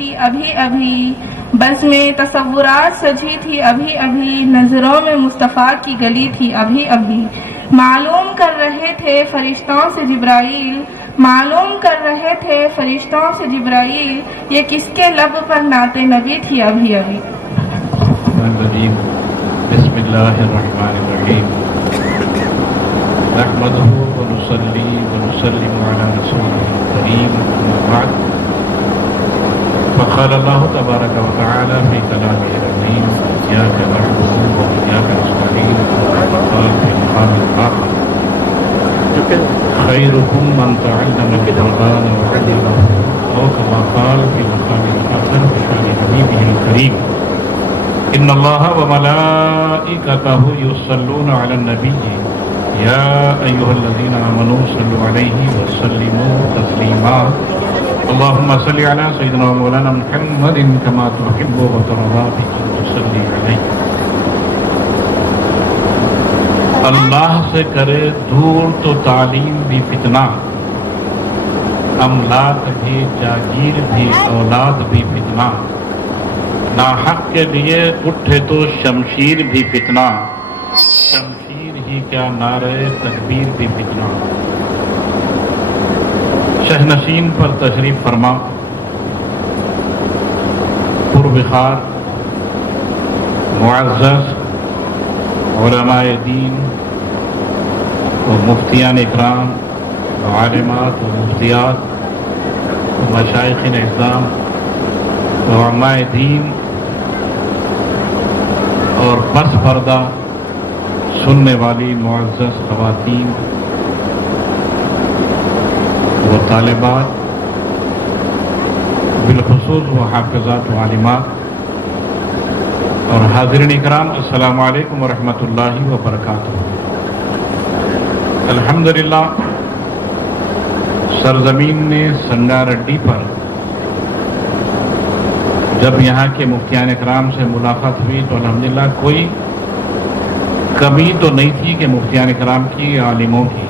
تھی ابھی ابھی، بس میں تصورات سجی تھی ابھی ابھی، نظروں میں مصطفیٰ کی گلی تھی ابھی ابھی، معلوم کر رہے تھے فرشتوں سے جبرائیل، معلوم کر رہے تھے فرشتوں سے جبرائیل، یہ کس کے لب پر نعت نبی تھی ابھی ابھی۔ بسم اللہ الرحمن الرحیم، نحمدہ ونصلی ونسلم علی رسولہ الکریم، اما بعد، فقال اللہ تبارک وتعالی فی کلامہ العظیم، ایاک نعبد وایاک نستعین، وقال فی مقام آخر، خیرکم من تعلم القرآن وعلمہ، او کما قال فی مقام آخر بشأن حبیبہ الکریم، ان اللہ وملائکتہ یصلون علی النبی یا ایھا الذین آمنوا صلوا علیہ وسلموا تسلیما، اللہم صل علی سیدنا مولانا محمد کما تحب وترضى بأن تصلی علیہ۔ اللہ سے کرے دور تو تعلیم بھی فتنہ، املاک بھی جاگیر بھی اولاد بھی فتنہ، ناحق کے لیے اٹھے تو شمشیر بھی فتنہ، شمشیر ہی کیا نعرے تکبیر بھی فتنہ۔ شہنشین پر تشریف فرما، پروقار معزز علماء دین و مفتیان اکرام و عالمات و مفتیات و مشائخین اعظام و علماء دین اور پس پردہ سننے والی معزز خواتین و طالبات، بالخصوص و حافظات و عالمات اور حاضرین اکرام، السلام علیکم ورحمۃ اللہ وبرکاتہ۔ الحمدللہ سرزمین نے سنگاریڈی پر جب یہاں کے مفتیان اکرام سے ملاقات ہوئی تو الحمدللہ کوئی کمی تو نہیں تھی کہ مفتیان اکرام کی، عالموں کی،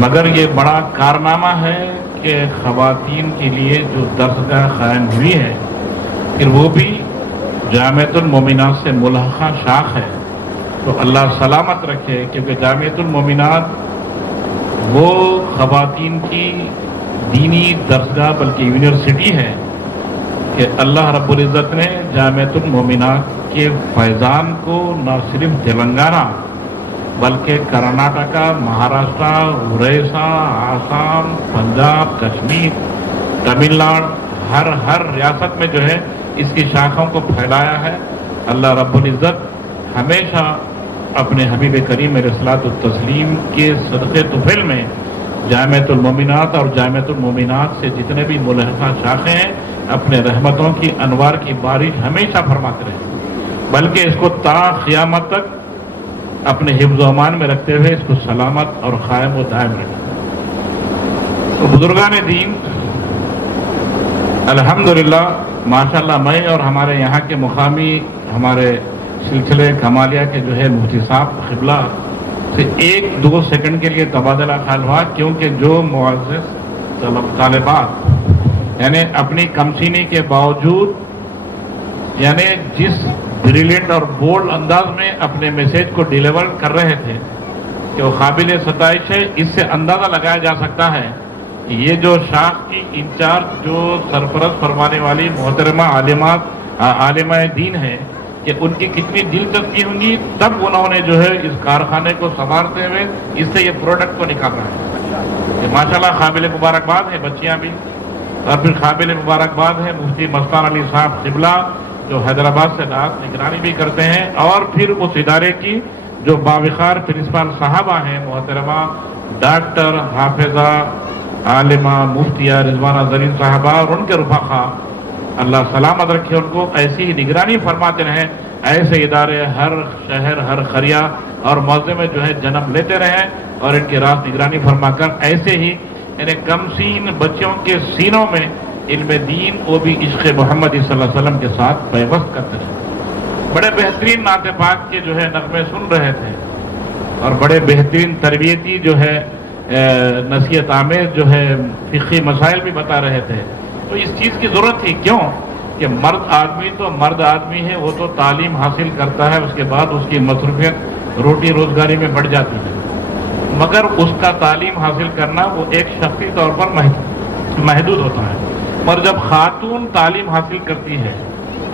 مگر یہ بڑا کارنامہ ہے کہ خواتین کے لیے جو درسگاہ قائم ہوئی ہے، پھر وہ بھی جامعۃ المومنات سے ملحقہ شاخ ہے، تو اللہ سلامت رکھے، کیونکہ جامعۃ المومنات وہ خواتین کی دینی درسگاہ بلکہ یونیورسٹی ہے کہ اللہ رب العزت نے جامعۃ المومنات کے فیضان کو نہ صرف تلنگانہ بلکہ کرناٹکا، مہاراشٹرا، اڑیسہ، آسام، پنجاب، کشمیر، تمل ناڈو، ہر ریاست میں جو ہے اس کی شاخوں کو پھیلایا ہے۔ اللہ رب العزت ہمیشہ اپنے حبیب کریم علیہ الصلوۃ والتسلیم کے صدقے طفیل میں جامعۃ المومنات اور جامعۃ المومنات سے جتنے بھی ملحقہ شاخیں ہیں اپنے رحمتوں کی انوار کی بارش ہمیشہ فرماتے رہے، بلکہ اس کو تا قیامت تک اپنے حفظ و امان میں رکھتے ہوئے اس کو سلامت اور قائم و دائم رکھیں۔ تو بزرگان دین، الحمدللہ ماشاءاللہ، میں اور ہمارے یہاں کے مقامی ہمارے سلسلے کمالیہ کے جو ہے مفتی صاحب قبلہ سے 1-2 سیکنڈ کے لیے تبادلہ خیال ہوا، کیونکہ جو معزز طالبات یعنی اپنی کمسینی کے باوجود یعنی جس بریلینٹ اور بولڈ انداز میں اپنے میسیج کو ڈیلیور کر رہے تھے کہ وہ قابل ستائش ہے، اس سے اندازہ لگایا جا سکتا ہے کہ یہ جو شاخ کی انچارج جو سرپرست فرمانے والی محترمہ عالمہ دین ہے کہ ان کی کتنی دلچسپی ہوں گی، تب انہوں نے جو ہے اس کارخانے کو سنوارتے ہوئے اس سے یہ پروڈکٹ کو نکالا ہے۔ کہ ماشاءاللہ قابل مبارکباد ہے بچیاں بھی، اور پھر قابل مبارکباد ہے مفتی مستان علی صاحب قبلہ جو حیدرآباد سے نگرانی بھی کرتے ہیں، اور پھر اس ادارے کی جو باوقار پرنسپل صاحبہ ہیں محترمہ ڈاکٹر حافظہ عالمہ مفتیہ رضوانہ زرین صاحبہ اور ان کے رفقا، اللہ سلامت رکھے ان کو، ایسی ہی نگرانی فرماتے رہیں، ایسے ادارے ہر شہر ہر قریہ اور معظم میں جو ہے جنم لیتے رہیں، اور ان کی راست نگرانی فرما کر ایسے ہی یعنی کم سین بچوں کے سینوں میں علم دین وہ بھی عشق محمد صلی اللہ علیہ وسلم کے ساتھ پیوست کرتے رہے۔ بڑے بہترین نعت پاک کے جو ہے نغمے سن رہے تھے، اور بڑے بہترین تربیتی جو ہے نصیحت آمیز جو ہے فقہی مسائل بھی بتا رہے تھے، تو اس چیز کی ضرورت تھی. کیوں کہ مرد آدمی تو مرد آدمی ہے, وہ تو تعلیم حاصل کرتا ہے, اس کے بعد اس کی مصروفیت روٹی روزگاری میں بڑھ جاتی ہے, مگر اس کا تعلیم حاصل کرنا وہ ایک شخصی طور پر محدود ہوتا ہے. اور جب خاتون تعلیم حاصل کرتی ہے,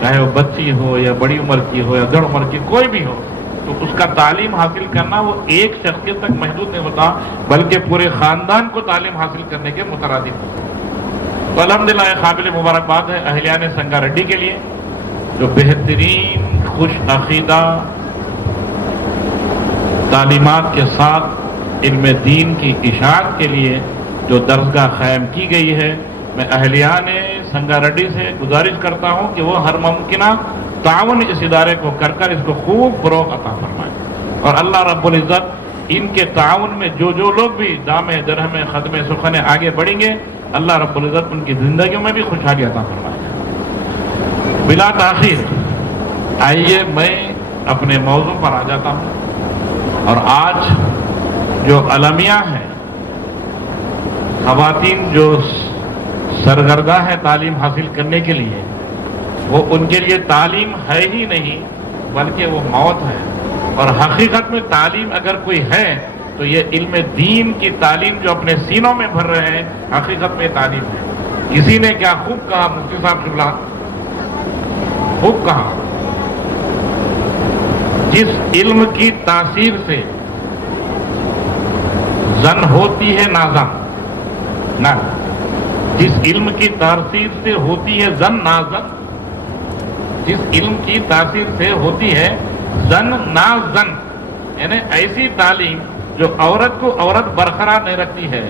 چاہے وہ بچی ہو یا بڑی عمر کی ہو یا جڑ عمر کی کوئی بھی ہو, تو اس کا تعلیم حاصل کرنا وہ ایک شخصیت تک محدود نہیں ہوتا, بلکہ پورے خاندان کو تعلیم حاصل کرنے کے مترادف ہوتا ہے. تو الحمدللہ یہ قابل مبارکباد ہے اہلیان سنگا ریڈی کے لیے, جو بہترین خوش عقیدہ تعلیمات کے ساتھ علم دین کی اشاعت کے لیے جو درسگاہ قائم کی گئی ہے. میں اہلیان سنگا ریڈی سے گزارش کرتا ہوں کہ وہ ہر ممکنہ تعاون اس ادارے کو کر اس کو خوب فروغ عطا فرمائیں, اور اللہ رب العزت ان کے تعاون میں جو لوگ بھی دام درہم خدم سخن آگے بڑھیں گے, اللہ رب العزت ان کی زندگیوں میں بھی خوشحالی عطا فرمائے. بلا تاخیر آئیے میں اپنے موضوع پر آ جاتا ہوں. اور آج جو المیہ ہیں, خواتین جو سرگردہ ہے تعلیم حاصل کرنے کے لیے, وہ ان کے لیے تعلیم ہے ہی نہیں بلکہ وہ موت ہے. اور حقیقت میں تعلیم اگر کوئی ہے تو یہ علم دین کی تعلیم جو اپنے سینوں میں بھر رہے ہیں, حقیقت میں تعلیم ہے. کسی نے کیا خوب کہا, مفتی صاحب قبلہ خوب کہا, جس علم کی تاثیر سے زن ہوتی ہے نازن, نہ جس علم کی تاثیر سے ہوتی ہے زن نازن, جس علم کی تاثیر سے ہوتی ہے زن نازن, یعنی ایسی تعلیم جو عورت کو عورت برقرار نہیں رکھتی ہے,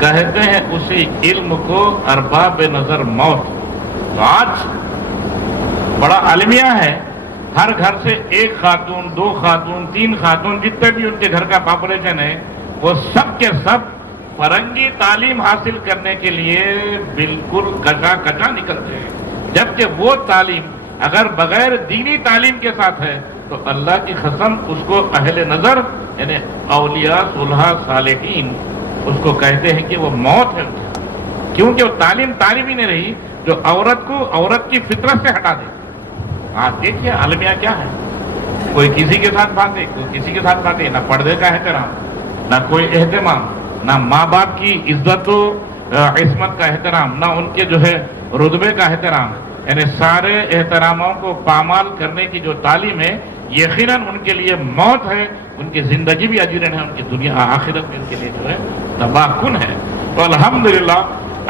کہتے ہیں اسی علم کو ارباب نظر موت. تو آج بڑا المیہ ہے, ہر گھر سے ایک خاتون, 2 خاتون, 3 خاتون, جتنے بھی ان کے گھر کا پاپولیشن ہے, وہ سب کے سب فرنگی تعلیم حاصل کرنے کے لیے بالکل کچا نکلتے ہیں. جبکہ وہ تعلیم اگر بغیر دینی تعلیم کے ساتھ ہے تو اللہ کی قسم اس کو اہل نظر یعنی اولیاء صلحاء صالحین اس کو کہتے ہیں کہ وہ موت ہے, کیونکہ وہ تعلیم ہی نہیں رہی جو عورت کو عورت کی فطرت سے ہٹا دے. آج دیکھیے المیہ کیا ہے, کوئی کسی کے ساتھ باتیں, کوئی کسی کے ساتھ باتیں, نہ پردے کا احترام, نہ کوئی اہتمام, نہ ماں باپ کی عزت و عصمت کا احترام, نہ ان کے جو ہے رتبے کا احترام. یعنی سارے احتراموں کو پامال کرنے کی جو تعلیم ہے, یقیناً ان کے لیے موت ہے, ان کی زندگی بھی اجیرن ہے, ان کی دنیا آخرت بھی ان کے لیے جو ہے تباہ کن ہے. تو الحمدللہ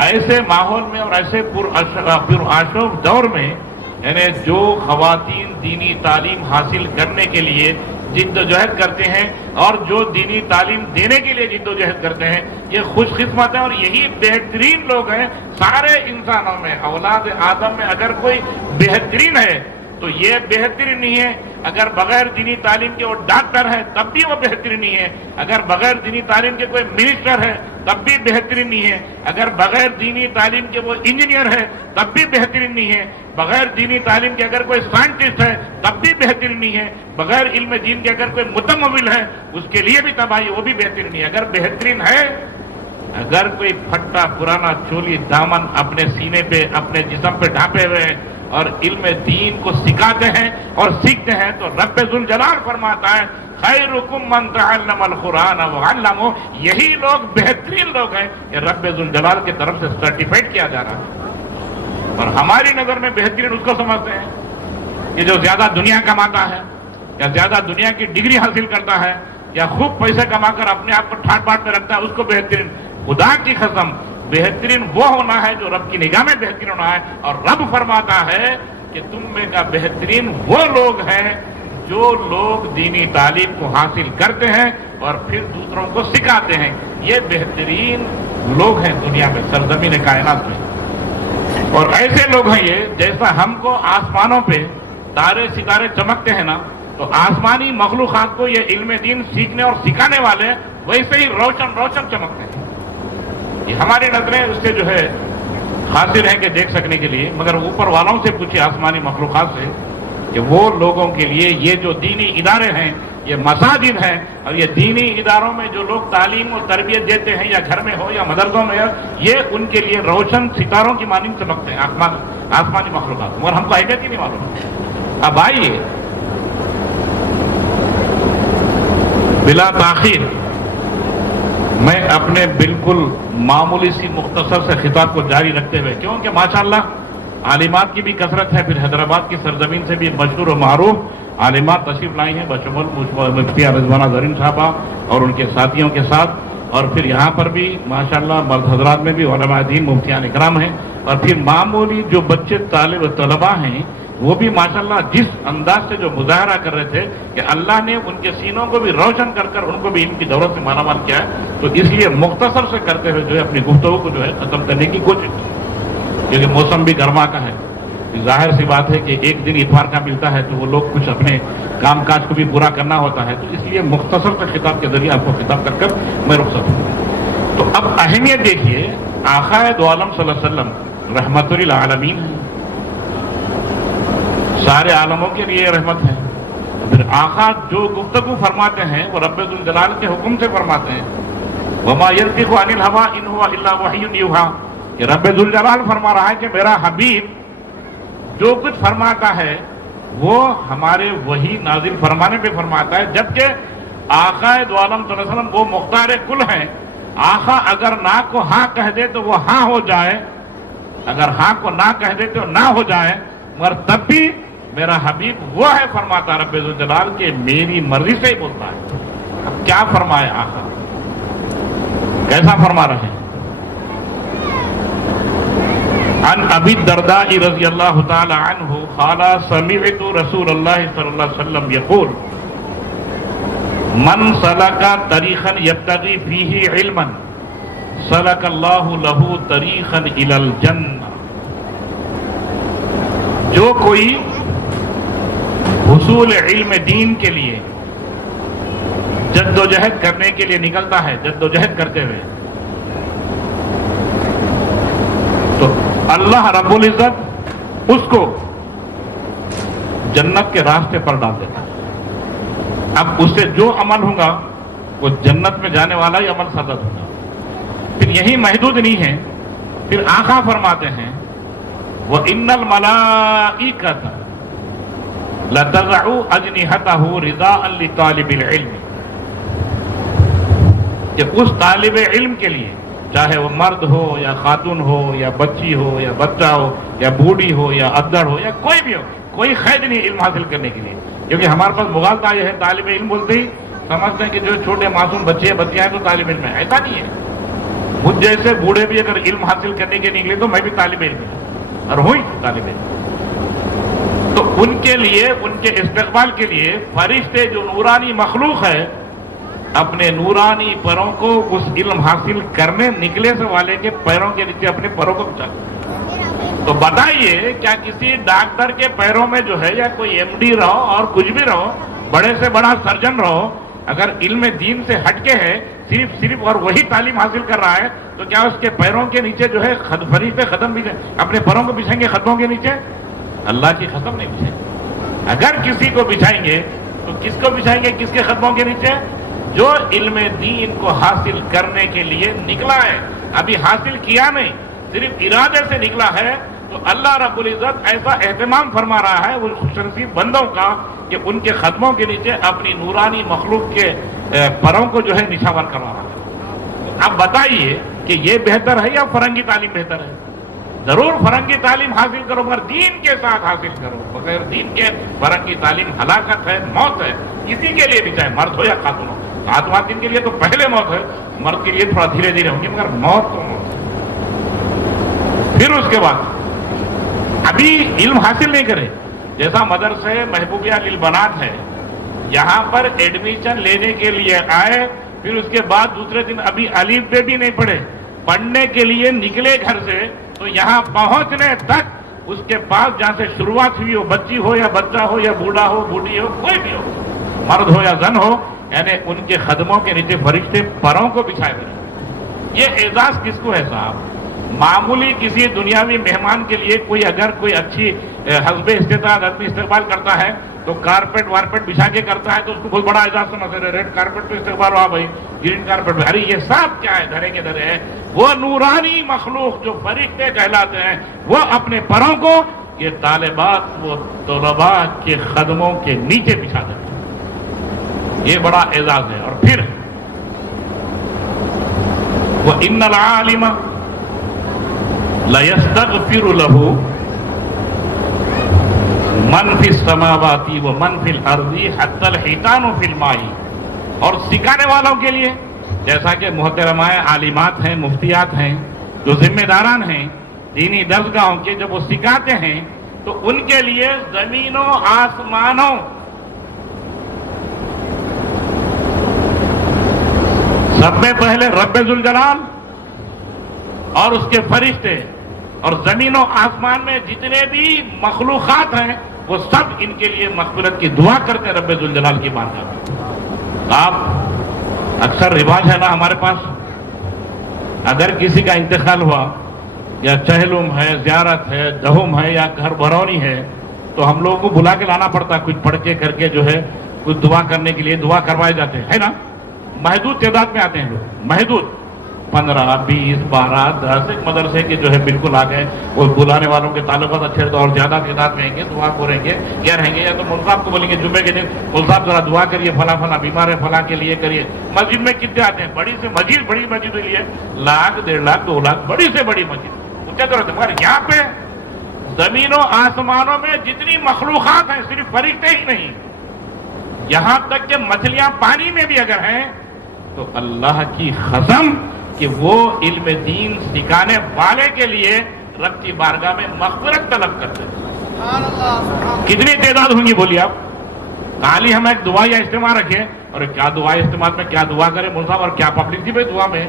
ایسے ماحول میں اور ایسے پرآشوب دور میں یعنی جو خواتین دینی تعلیم حاصل کرنے کے لیے جد و جہد کرتے ہیں اور جو دینی تعلیم دینے کے لیے جد و جہد کرتے ہیں, یہ خوش قسمت ہیں اور یہی بہترین لوگ ہیں. سارے انسانوں میں اولاد آدم میں اگر کوئی بہترین ہے تو یہ بہترین نہیں ہے. اگر بغیر دینی تعلیم کے وہ ڈاکٹر ہے تب بھی وہ بہترین نہیں ہے. اگر بغیر دینی تعلیم کے کوئی منسٹر ہے تب بھی بہترین نہیں ہے. اگر بغیر دینی تعلیم کے وہ انجینئر ہے تب بھی بہترین نہیں ہے. بغیر دینی تعلیم کے اگر کوئی سائنٹسٹ ہے تب بھی بہترین نہیں ہے. بغیر علم دین کے اگر کوئی متمول ہے اس کے لیے بھی تباہی, وہ بھی بہترین نہیں ہے. اگر بہترین ہے, اگر کوئی پھٹا پرانا چولی دامن اپنے سینے پہ اپنے جسم پہ ڈھانپے ہوئے ہیں اور علم دین کو سکھاتے ہیں اور سیکھتے ہیں تو رب ذوالجلال فرماتا ہے خیرکم من تعلم القرآن وعلمہ, یہی لوگ بہترین لوگ ہیں. یہ رب ذوالجلال کی طرف سے سرٹیفائڈ کیا جا رہا ہے. اور ہماری نظر میں بہترین اس کو سمجھتے ہیں کہ جو زیادہ دنیا کماتا ہے یا زیادہ دنیا کی ڈگری حاصل کرتا ہے یا خوب پیسے کما کر اپنے آپ کو ٹھاٹ باٹ میں رکھتا ہے, اس کو بہترین. خدا کی قسم بہترین وہ ہونا ہے جو رب کی نگاہ میں بہترین ہونا ہے. اور رب فرماتا ہے کہ تم میں کا بہترین وہ لوگ ہیں جو لوگ دینی تعلیم کو حاصل کرتے ہیں اور پھر دوسروں کو سکھاتے ہیں. یہ بہترین لوگ ہیں دنیا میں, سرزمین کائنات میں. اور ایسے لوگ ہیں یہ, جیسا ہم کو آسمانوں پہ تارے ستارے چمکتے ہیں نا, تو آسمانی مخلوقات کو یہ علم دین سیکھنے اور سکھانے والے ویسے ہی روشن روشن چمکتے ہیں. یہ ہماری نظریں اس سے جو ہے حاضر ہیں کہ دیکھ سکنے کے لیے, مگر اوپر والوں سے پوچھے آسمانی مخلوقات سے کہ وہ لوگوں کے لیے یہ جو دینی ادارے ہیں، یہ مساجد ہیں، اور یہ دینی اداروں میں جو لوگ تعلیم اور تربیت دیتے ہیں، یا گھر میں ہو یا مدرسوں میں ہو، یہ ان کے لیے روشن ستاروں کی مانند چمکتے ہیں، آسمانی مخلوقات، اور ہم کو اہمیت ہی نہیں معلوم۔ اب آئیے بلا تاخیر میں اپنے بالکل معمولی سی مختصر سے خطاب کو جاری رکھتے ہوئے، کیونکہ ماشاءاللہ عالمات کی بھی کثرت ہے، پھر حیدرآباد کی سرزمین سے بھی مشہور و معروف عالمات تشریف لائی ہیں، بشمول مفتی رضوانہ زرین صاحبہ اور ان کے ساتھیوں کے ساتھ، اور پھر یہاں پر بھی ماشاءاللہ مرد حضرات میں بھی علماء دین مفتیان اکرام ہیں، اور پھر معمولی جو بچے طلباء ہیں وہ بھی ماشاءاللہ جس انداز سے جو مظاہرہ کر رہے تھے کہ اللہ نے ان کے سینوں کو بھی روشن کر کر ان کو بھی ان کی دولت سے مالا مال کیا ہے، تو اس لیے مختصر سے کرتے ہوئے جو ہے اپنی گفتگو کو جو ہے ختم کرنے کی کوشش کی، کیونکہ موسم بھی گرما کا ہے۔ ظاہر سی بات ہے کہ ایک دن اتوار کا ملتا ہے تو وہ لوگ کچھ اپنے کام کاج کو بھی پورا کرنا ہوتا ہے، تو اس لیے مختصر سے خطاب کے ذریعے آپ کو خطاب کر کر میں رخصت ہوں۔ تو اب اہمیت دیکھیے، آقا دو عالم صلی اللہ علیہ وسلم رحمت للعالمین ہیں، سارے عالموں کے لیے رحمت ہے۔ پھر آقا جو گفتگو فرماتے ہیں وہ رب ذوالجلال کے حکم سے فرماتے ہیں، وما ينطق عن الهوى ان هو الا وحی یوحى، کہ رب ذوالجلال فرما رہا ہے کہ میرا حبیب جو کچھ فرماتا ہے وہ ہمارے وحی نازل فرمانے پہ فرماتا ہے، جبکہ آقا دو عالم صلی اللہ علیہ وسلم وہ مختار کل ہیں۔ آقا اگر نا کو ہاں کہہ دے تو وہ ہاں ہو جائے، اگر ہاں کو نہ کہہ دے تو نہ ہو جائے، مگر تب بھی میرا حبیب وہ ہے فرماتا رب ذوالجلال کہ میری مرضی سے ہی بولتا ہے۔ اب کیا فرمائے آقا، کیسا فرما رہے ہیں؟ عن ابی الدرداء رضی اللہ تعالی عنہ قال سمعت رسول اللہ صلی اللہ علیہ وسلم یقول من سلک طریقا یبتغی فیہ علما سلک اللہ لہ طریقا الی الجنہ، جو کوئی حصول علم دین کے لیے جد و جہد کرنے کے لیے نکلتا ہے، جد و جہد کرتے ہوئے، تو اللہ رب العزت اس کو جنت کے راستے پر ڈال دیتا ہے۔ اب اس سے جو عمل ہوگا وہ جنت میں جانے والا ہی عمل صدد ہوگا۔ پھر یہی محدود نہیں ہے، پھر آقا فرماتے ہیں وَإِنَّ الْمَلَائِكَةَ لَتَضَعُ أَجْنِحَتَهُ رِضَاءً لِطَالِبِ الْعِلْمِ، کہ اس طالب علم کے لیے چاہے وہ مرد ہو یا خاتون ہو یا بچی ہو یا بچہ ہو یا بوڑھی ہو یا ادڑ ہو یا کوئی بھی ہو، کوئی قید نہیں علم حاصل کرنے کے لیے، کیونکہ ہمارے پاس مغالطہ یہ ہے طالب علم بولتے ہی سمجھتے ہیں کہ جو چھوٹے معصوم بچے بچیاں ہیں تو طالب علم ہے، ایسا نہیں ہے۔ مجھ جیسے بوڑھے بھی اگر علم حاصل کرنے کے نکلے تو میں بھی طالب علم ہوں اور ہوں ہی طالب علم۔ تو ان کے لیے، ان کے استقبال کے لیے فرشتے جو نورانی مخلوق ہے اپنے نورانی پیروں کو اس علم حاصل کرنے نکلے سے والے کے پیروں کے نیچے اپنے پیروں کو بچاتے۔ تو بتائیے کیا کسی ڈاکٹر کے پیروں میں جو ہے یا کوئی ایم ڈی رہو اور کچھ بھی رہو، بڑے سے بڑا سرجن رہو، اگر علم دین سے ہٹ کے ہے صرف اور وہی تعلیم حاصل کر رہا ہے تو کیا اس کے پیروں کے نیچے جو ہے فرشتے قدم بھی اپنے پیروں کو بچھائیں گے قدموں کے نیچے؟ اللہ کی قسم نہیں بچھائیں گے۔ اگر کسی کو بچھائیں گے تو کس کو بچھائیں گے؟ کس کے قدموں کے نیچے؟ جو علم دین کو حاصل کرنے کے لیے نکلا ہے، ابھی حاصل کیا نہیں، صرف ارادے سے نکلا ہے، تو اللہ رب العزت ایسا اہتمام فرما رہا ہے وہ خوش نصیب بندوں کا کہ ان کے قدموں کے نیچے اپنی نورانی مخلوق کے پروں کو جو ہے نشاور کروا رہا ہے۔ اب بتائیے کہ یہ بہتر ہے یا فرنگی تعلیم بہتر ہے؟ ضرور فرنگی تعلیم حاصل کرو مگر دین کے ساتھ حاصل کرو، بغیر دین کے فرنگی تعلیم ہلاکت ہے، موت ہے، کسی کے لیے بھی چاہے مرد ہو یا خاتون ہو۔ خاتون کے لیے تو پہلے موت ہے، مرد کے لیے تھوڑا دھیرے دھیرے ہوگی، مگر موت تو موت ہے۔ پھر اس کے بعد ابھی علم حاصل نہیں کرے، جیسا مدرسے محبوبیہ للبنات ہے، یہاں پر ایڈمیشن لینے کے لیے آئے، پھر اس کے بعد دوسرے دن ابھی الف بے بھی نہیں پڑھے، پڑھنے کے لیے نکلے گھر سے، تو یہاں پہنچنے تک اس کے پاس جہاں سے شروعات ہوئی ہو، بچی ہو یا بچہ ہو یا بوڑھا ہو بوڑھی ہو کوئی بھی ہو، مرد ہو یا زن ہو، یعنی ان کے قدموں کے نیچے فرشتے پروں کو بچھائے ہوئے۔ یہ اعزاز کس کو ہے صاحب؟ معمولی کسی دنیاوی مہمان کے لیے کوئی اگر کوئی اچھی حسب استطاعت آدمی استقبال کرتا ہے تو کارپیٹ وارپیٹ بچھا کے کرتا ہے تو اس کو بہت بڑا اعزاز سمجھتے ہیں، ریڈ کارپیٹ پہ استقبال ہوا بھائی، گرین کارپیٹ پہ، ارے یہ سب کیا ہے، دھرے کے دھرے ہے۔ وہ نورانی مخلوق جو فرشتے کہلاتے ہیں وہ اپنے پروں کو یہ طالبات و طلباء کے قدموں کے نیچے بچھا دیتے ہیں، یہ بڑا اعزاز ہے۔ اور پھر وَإِنَّ الْعَالِمَ لَيَسْتَغْفِرُ لَهُ مَنْ فِي السَّمَاوَاتِ وَمَنْ فِي الْأَرْضِ حَتَّى الْحِيتَانُ فِي الْمَاءِ، اور سکھانے والوں کے لیے جیسا کہ محترمائے عالمات ہیں، مفتیات ہیں، جو ذمہ داران ہیں دینی درسگاہوں کے، جب وہ سکھاتے ہیں تو ان کے لیے زمینوں آسمانوں سب میں پہلے رب ذوالجلال اور اس کے فرشتے اور زمین و آسمان میں جتنے بھی مخلوقات ہیں وہ سب ان کے لیے مغفرت کی دعا کرتے ہیں رب ذوالجلال کی بارگاہ میں۔ آپ اکثر رواج ہے نا ہمارے پاس، اگر کسی کا انتقال ہوا یا چہلم ہے، زیارت ہے، دہم ہے یا گھر بھرونی ہے تو ہم لوگوں کو بلا کے لانا پڑتا ہے، کچھ پڑھ کے کر کے جو ہے کچھ دعا کرنے کے لیے دعا کروائے جاتے ہیں، ہے نا؟ محدود تعداد میں آتے ہیں لوگ، محدود 15 20 12 10 ایک مدرسے کے جو ہے بالکل آ گئے، وہ بلانے والوں کے تعلقات اچھے رہتے اور زیادہ تعداد میں آئیں گے، دعا کریں گے یا رہیں گے، یا تو مول صاحب کو بولیں گے جمعے کے دن مول صاحب ذرا دعا کریے، فلاں فلاں بیمار ہے، فلاں کے لیے کریے۔ مسجد میں کتنے آتے ہیں؟ بڑی سے مسجد، بڑی مسجد کے لیے 1 لاکھ 1.5 لاکھ 2 لاکھ، بڑی سے بڑی مسجد اچھا تو رہتے، مگر یہاں پہ زمینوں آسمانوں میں جتنی مخلوقات ہیں صرف فرشتے ہی نہیں، یہاں تک کہ مچھلیاں پانی میں بھی اگر ہیں تو اللہ کی قسم کہ وہ علم دین سکھانے والے کے لیے رب کی بارگاہ میں مغفرت طلب کرتے ہیں۔ کتنی تعداد ہوں گی بولیے آپ؟ خالی ہم ایک دعا یا اجتماع رکھیں اور کیا دعا اجتماع میں کیا دعا کریں مول صاحب، اور کیا پبلک میں دعا میں،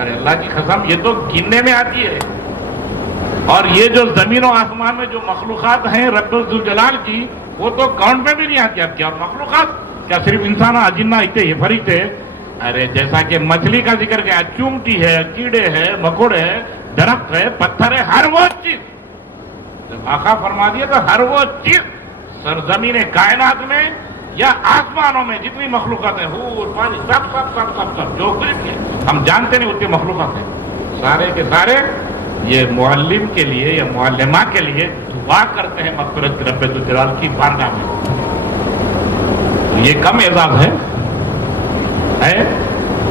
ارے اللہ کی قسم یہ تو گننے میں آتی ہے۔ اور یہ جو زمین و آسمان میں جو مخلوقات ہیں رب ذوالجلال کی وہ تو کاؤنٹ میں بھی نہیں آتی۔ اب کیا مخلوقات، کیا صرف انسان اجنہ اتنے فرشتے؟ ارے جیسا کہ مچھلی کا ذکر کیا، چونٹی ہے، کیڑے ہے، مکوڑے ہے، درخت ہے، پتھر ہے، ہر وہ چیز جب آقا فرما دیا تو ہر وہ چیز سرزمین کائنات میں یا آسمانوں میں جتنی مخلوقات ہیں، حور پانی سب سب سب سب سب جو کچھ ہے ہم جانتے نہیں اتنے مخلوقات ہیں، سارے کے سارے یہ معلم کے لیے یا معلمہ کے لیے دعا کرتے ہیں مغفرت رب ذوالجلال کی بارگاہ میں۔ تو یہ کم اعزاز ہے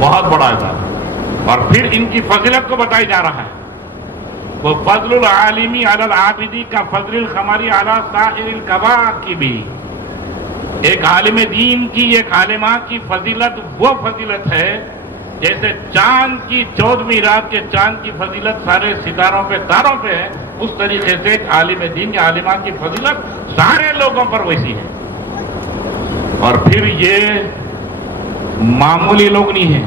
بہت بڑا اعزاز۔ اور پھر ان کی فضیلت کو بتائی جا رہا ہے، وہ فضل العالمی علی العابدی کا فضل الخماری علی سائر الکواکبی، ایک عالم دین کی، ایک عالمہ کی فضیلت وہ فضیلت ہے جیسے چاند کی 14ویں رات کے چاند کی فضیلت سارے ستاروں پہ تاروں پہ ہے، اس طریقے سے ایک عالم دین یا عالمہ کی فضیلت سارے لوگوں پر ویسی ہے۔ اور پھر یہ معمولی لوگ نہیں ہیں،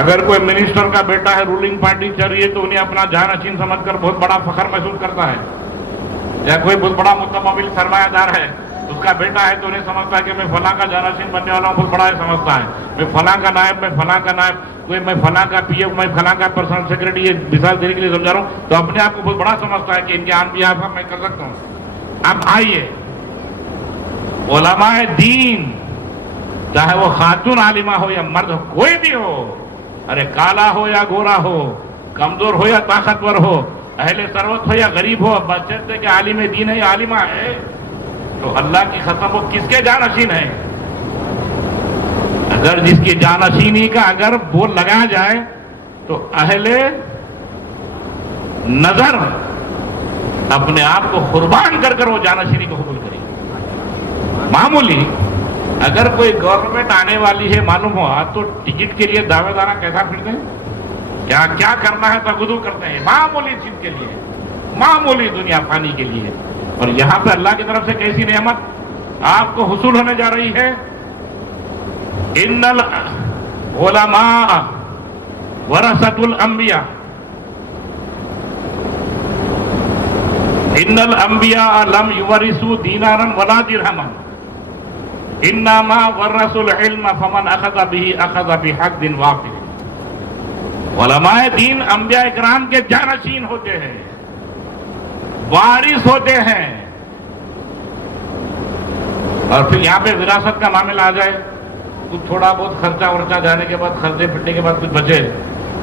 اگر کوئی منسٹر کا بیٹا ہے، رولنگ پارٹی چل رہی ہے تو انہیں اپنا جانشین سمجھ کر بہت بڑا فخر محسوس کرتا ہے، یا کوئی بہت بڑا متمول سرمایہ دار ہے اس کا بیٹا ہے تو انہیں سمجھتا ہے کہ میں فلاں کا جانشین بننے والا ہوں، بہت بڑا ہے سمجھتا ہے، میں فلاں کا نائب، میں فلاں کا نائب، کوئی میں فلاں کا پی اے، میں فلاں کا پرسنل سیکرٹری، یہ مثال دینے کے لیے سمجھا رہا ہوں، تو اپنے آپ کو بہت بڑا سمجھتا ہے کہ ان کے آن بہاف میں کر سکتا ہوں۔ اب آئیے علماء دین، چاہے وہ خاتون عالمہ ہو یا مرد ہو، کوئی بھی ہو، ارے کالا ہو یا گورا ہو، کمزور ہو یا طاقتور ہو، اہل ثروت ہو یا غریب ہو، بشرطے کہ عالم دین ہے یا عالمہ ہے، تو اللہ کی قسم وہ کس کے جانشین ہیں؟ اگر جس کی جانشینی کا اگر بول لگایا جائے تو اہل نظر اپنے آپ کو قربان کر کر وہ جانشینی کو قبول کرے۔ معمولی اگر کوئی گورنمنٹ آنے والی ہے معلوم ہوا تو ٹکٹ کے لیے دعوے دارہ کیسا پھرتے ہیں، کیا کیا کرنا ہے تگدو کرتے ہیں، معمولی چیز کے لیے، معمولی دنیا پانی کے لیے۔ اور یہاں پہ اللہ کی طرف سے کیسی نعمت آپ کو حصول ہونے جا رہی ہے، ان العلماء ورثۃ الانبیاء، ان الانبیاء لم یورثوا دینارا ولا درہما انما ورثوا العلم فمن اخذ به اخذ بحق وافر۔ علماء دین انبیاء اکرام کے جانشین ہوتے ہیں، وارث ہوتے ہیں. اور پھر یہاں پہ وراثت کا معاملہ آ جائے، کچھ تھوڑا بہت خرچہ ورچہ جانے کے بعد، خرچے پھٹنے کے بعد کچھ بچے،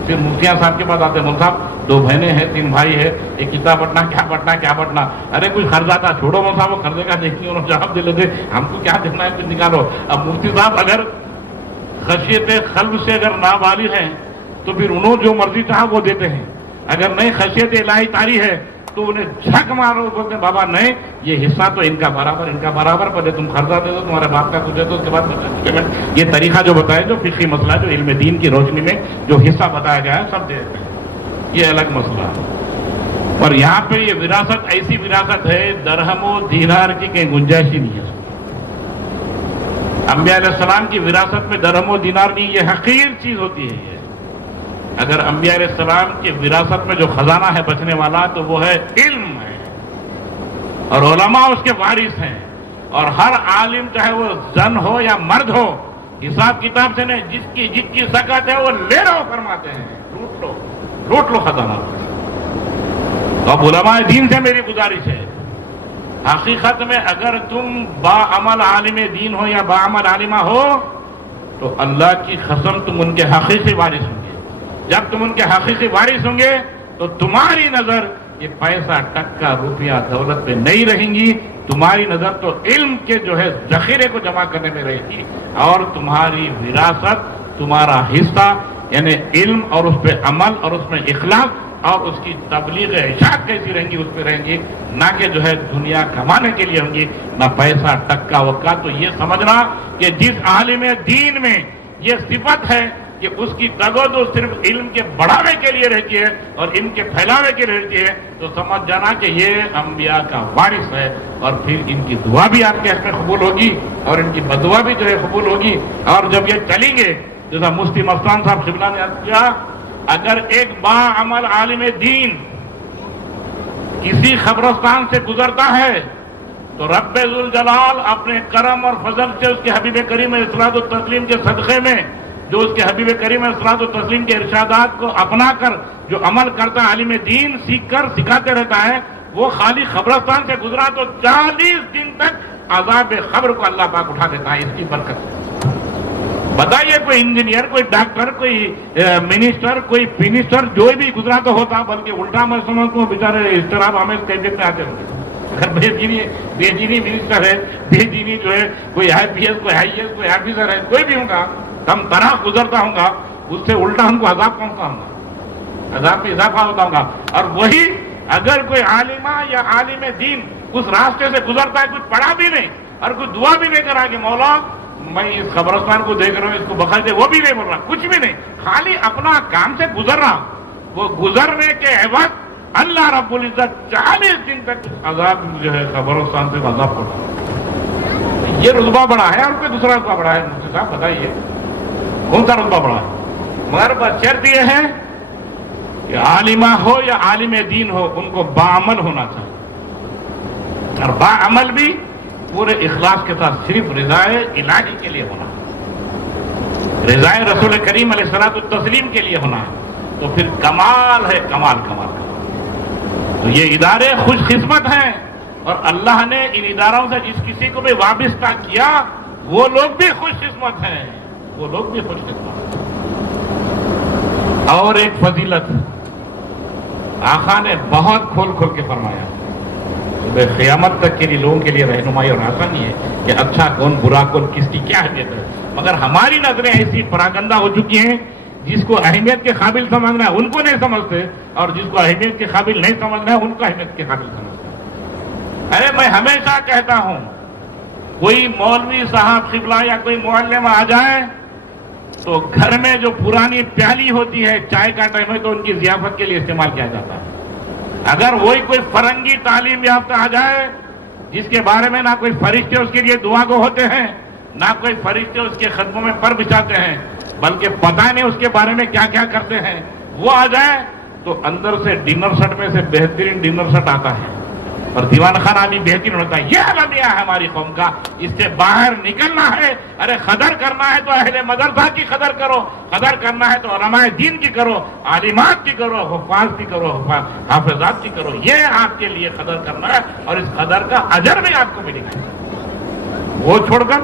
پھر مفتیاں صاحب کے پاس آتے ہیں، مول صاحب 2 بہنیں ہیں 3 بھائی ہے، ایک کتنا بٹنا کیا بٹنا. ارے کچھ خرچ آتا چھوڑو مول صاحب، وہ خرچے کا دیکھیں، انہوں نے جواب دے لیتے ہم کو کیا دیکھنا ہے، کچھ نکالو. اب مفتی صاحب اگر خشیت قلب سے اگر نابالغ ہیں تو پھر انہوں جو مرضی چاہا وہ دیتے ہیں، اگر نہیں خشیت الہی طاری ہے تو انہیں جھک مارو، بولتے ہیں بابا نہیں یہ حصہ تو ان کا برابر پہلے تم قرضہ دے دو، تمہارے باپ کا کچھ دے دو، اس کے بعد پیمنٹ. یہ طریقہ جو بتایا، جو فقہی مسئلہ جو علم دین کی روشنی میں جو حصہ بتایا گیا ہے سب دے دیتے ہیں، یہ الگ مسئلہ ہے. اور یہاں پہ یہ وراثت ایسی وراثت ہے درہم و دینار کی کہیں گنجائش ہی نہیں ہے. انبیاء علیہ السلام کی وراثت میں درہم و دینار نہیں، یہ حقیر چیز ہوتی ہے. اگر انبیاء علیہ السلام کی وراثت میں جو خزانہ ہے بچنے والا تو وہ ہے علم ہے، اور علماء اس کے وارث ہیں. اور ہر عالم چاہے وہ زن ہو یا مرد ہو، حساب کتاب سے نہیں، جس کی سکت ہے وہ لے لو فرماتے ہیں، لوٹ لو خزانہ. تو اب علماء دین سے میری گزارش ہے، حقیقت میں اگر تم باعمل عالم دین ہو یا باعمل عالمہ ہو تو اللہ کی قسم تم ان کے حقیقی وارث ہوں گے. جب تم ان کے حقیقی وارث ہوں گے تو تمہاری نظر یہ پیسہ ٹکا روپیہ دولت پہ نہیں رہیں گی، تمہاری نظر تو علم کے جو ہے ذخیرے کو جمع کرنے میں رہے گی. اور تمہاری وراثت، تمہارا حصہ یعنی علم اور اس پہ عمل اور اس میں اخلاص اور اس کی تبلیغ ارشاد کیسی رہیں گی، اس پہ رہیں گی، نہ کہ جو ہے دنیا کمانے کے لیے ہوں گی، نہ پیسہ ٹکا وکا. تو یہ سمجھنا کہ جس عالم دین میں یہ صفت ہے کہ اس کی تگودو صرف علم کے بڑھاوے کے لیے رہتی ہے اور علم کے پھیلاوے کے لیے رہتی ہے، تو سمجھ جانا کہ یہ انبیاء کا وارث ہے. اور پھر ان کی دعا بھی آپ کے حق میں قبول ہوگی اور ان کی بدعا بھی جو ہے قبول ہوگی. اور جب یہ چلیں گے، جیسا مفتی مفتان صاحب قبلہ نے عرض کیا، اگر ایک باعمل عالم دین کسی قبرستان سے گزرتا ہے تو رب ذوالجلال اپنے کرم اور فضل سے اس کے حبیب کریم علیہ الصلوۃ والتسلیم کے صدقے میں، جو اس کے حبیب کریم علیہ الصلوۃ والتسلیم کے ارشادات کو اپنا کر جو عمل کرتا ہے، عالم دین سیکھ کر سکھاتے رہتا ہے، وہ خالی قبرستان سے گزرا تو 40 دن تک عذاب قبر کو اللہ پاک اٹھا دیتا ہے اس کی برکت سے. بتائیے کوئی انجینئر، کوئی ڈاکٹر، کوئی منسٹر، کوئی فنسٹر جو بھی گزرا تو ہوتا، بلکہ الٹا میں سمجھتا ہوں بیچارے اضطراب ہمیں کیفیت میں آتے ہوں گے. اگر بے دینی منسٹر ہے، بے دینی جو ہے کوئی IPS، کوئی IAS، کوئی آفیسر ہے، کوئی بھی ہوں گا، کم طرح گزرتا ہوں گا، اس سے الٹا ہم کو عذاب پہنچتا ہوں گا، عذاب میں اضافہ ہوتا ہوں گا. اور وہی اگر کوئی عالمہ یا عالم دین اس راستے سے گزرتا ہے، کچھ پڑھا بھی نہیں اور کچھ دعا بھی نہیں کرا کہ مولا میں اس قبرستان کو دیکھ رہا ہوں، اس کو بخش دے، وہ بھی نہیں بول رہا، کچھ بھی نہیں، خالی اپنا کام سے گزر رہا، وہ گزرنے کے عوض اللہ رب العزت 40 دن تک عذاب جو ہے قبرستان سے عذاب پڑا. یہ رتبہ بڑا ہے اور کوئی دوسرا رتبہ بڑا ہے؟ مجھے صاحب بتائیے کون سا رتبہ بڑا ہے؟ مگر بس شرط یہ ہے کہ عالمہ ہو یا عالم دین ہو، ان کو باعمل ہونا چاہیے، اور باعمل بھی پورے اخلاص کے ساتھ صرف رضائے الہی کے لیے ہونا، رضائے رسول کریم علیہ الصلوۃ والتسلیم کے لیے ہونا. تو پھر کمال ہے، کمال. تو یہ ادارے خوش قسمت ہیں، اور اللہ نے ان اداروں سے جس کسی کو بھی وابستہ کیا وہ لوگ بھی خوش قسمت ہیں، وہ لوگ بھی خوش قسمت ہیں. اور ایک فضیلت آقا نے بہت کھول کے فرمایا، صبح قیامت تک کے لیے لوگوں کے لیے رہنمائی اور آسانی ہے کہ اچھا کون، برا کون، کس کی کیا اہمیت ہے. مگر ہماری نظریں ایسی پراگندہ ہو چکی ہیں، جس کو اہمیت کے قابل سمجھنا ہے ان کو نہیں سمجھتے، اور جس کو اہمیت کے قابل نہیں سمجھنا ہے ان کو اہمیت کے قابل سمجھتے ہیں. ارے میں ہمیشہ کہتا ہوں، کوئی مولوی صاحب قبلہ یا کوئی معلم آ جائے تو گھر میں جو پرانی پیالی ہوتی ہے چائے کا ٹائم ہے تو ان کی ضیافت کے لیے استعمال کیا جاتا ہے. اگر وہی کوئی فرنگی تعلیم یافتہ آ جائے جس کے بارے میں نہ کوئی فرشتے اس کے لیے دعا گو ہوتے ہیں، نہ کوئی فرشتے اس کے قدموں میں پر بچھاتے ہیں، بلکہ پتہ نہیں اس کے بارے میں کیا کیا کرتے ہیں، وہ آ جائے تو اندر سے ڈنر سیٹ میں سے بہترین ڈنر سیٹ آتا ہے، اور دیوان خانہ بھی بہترین ہوتا ہے. یہ المیہ ہے ہماری قوم کا, اس سے باہر نکلنا ہے. ارے قدر کرنا ہے تو اہل مدرسہ کی قدر کرو, قدر کرنا ہے تو علماء دین کی کرو, عالمات کی کرو, حفاظ کی کرو, حافظات کی کرو. یہ آپ کے لیے قدر کرنا ہے اور اس قدر کا اجر بھی آپ کو ملے گا. وہ چھوڑ کر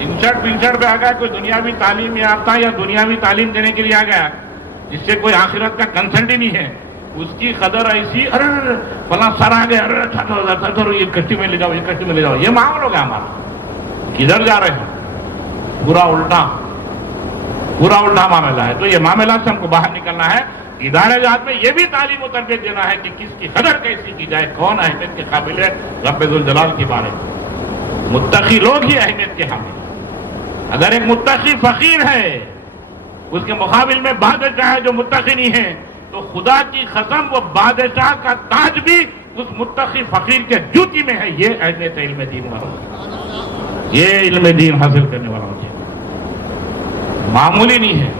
انسرٹ پہ آ گیا کوئی دنیاوی تعلیم یافتہ یا دنیاوی تعلیم دینے کے لیے آ گیا جس سے کوئی آخرت کا کنسرٹ ہی نہیں ہے. اس کی قدر ایسی, ارے فلاں سر آ گئے, ارے یہ کشتی میں لے جاؤ, یہ کشتی میں لے جاؤ. یہ معاملہ ہو گیا ہمارا. کدھر جا رہے ہیں؟ پورا الٹا معاملہ ہے. تو یہ معاملہ سے ہم کو باہر نکلنا ہے. ادارے جات میں یہ بھی تعلیم و تربیت دینا ہے کہ کس کی قدر کیسی کی جائے, کون اہمیت کے قابل ہے رب ذوالجلال کے بارے میں. متقی لوگ ہی اہمیت کے حامل. اگر ایک متقی فقیر ہے, اس کے مقابل میں بادشاہ ہے جو متقی نہیں ہے, تو خدا کی قسم وہ بادشاہ کا تاج بھی اس متقی فقیر کے جوتی میں ہے. یہ اہمیت ہے علم دین والا, یہ علم دین حاصل کرنے والا ہوتا ہے, معمولی نہیں ہے.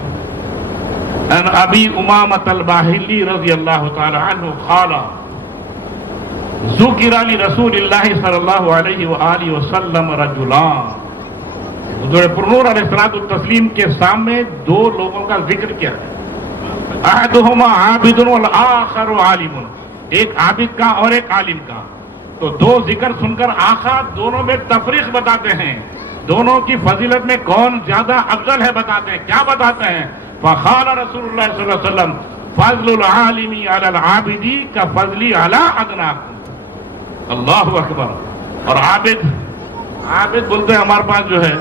ان ابی امامۃ الباہلی رضی اللہ تعالی عنہ قال ذکر لرسول اللہ صلی اللہ علیہ وآلہ وسلم رجلان. حضور پرنور علیہ الصلوۃ والتسلیم کے سامنے دو لوگوں کا ذکر کیا ہے. احدہما عابد والآخر عالم, ایک عابد کا اور ایک عالم کا. تو دو ذکر سن کر آقا دونوں میں تفریق بتاتے ہیں, دونوں کی فضیلت میں کون زیادہ افضل ہے بتاتے ہیں. کیا بتاتے ہیں؟ فقال رسول اللہ صلی اللہ علیہ وسلم فضل العالم علی العابد کفضلی علی ادناکم. اللہ اکبر. اور عابد بولتے ہیں ہمارے پاس جو ہے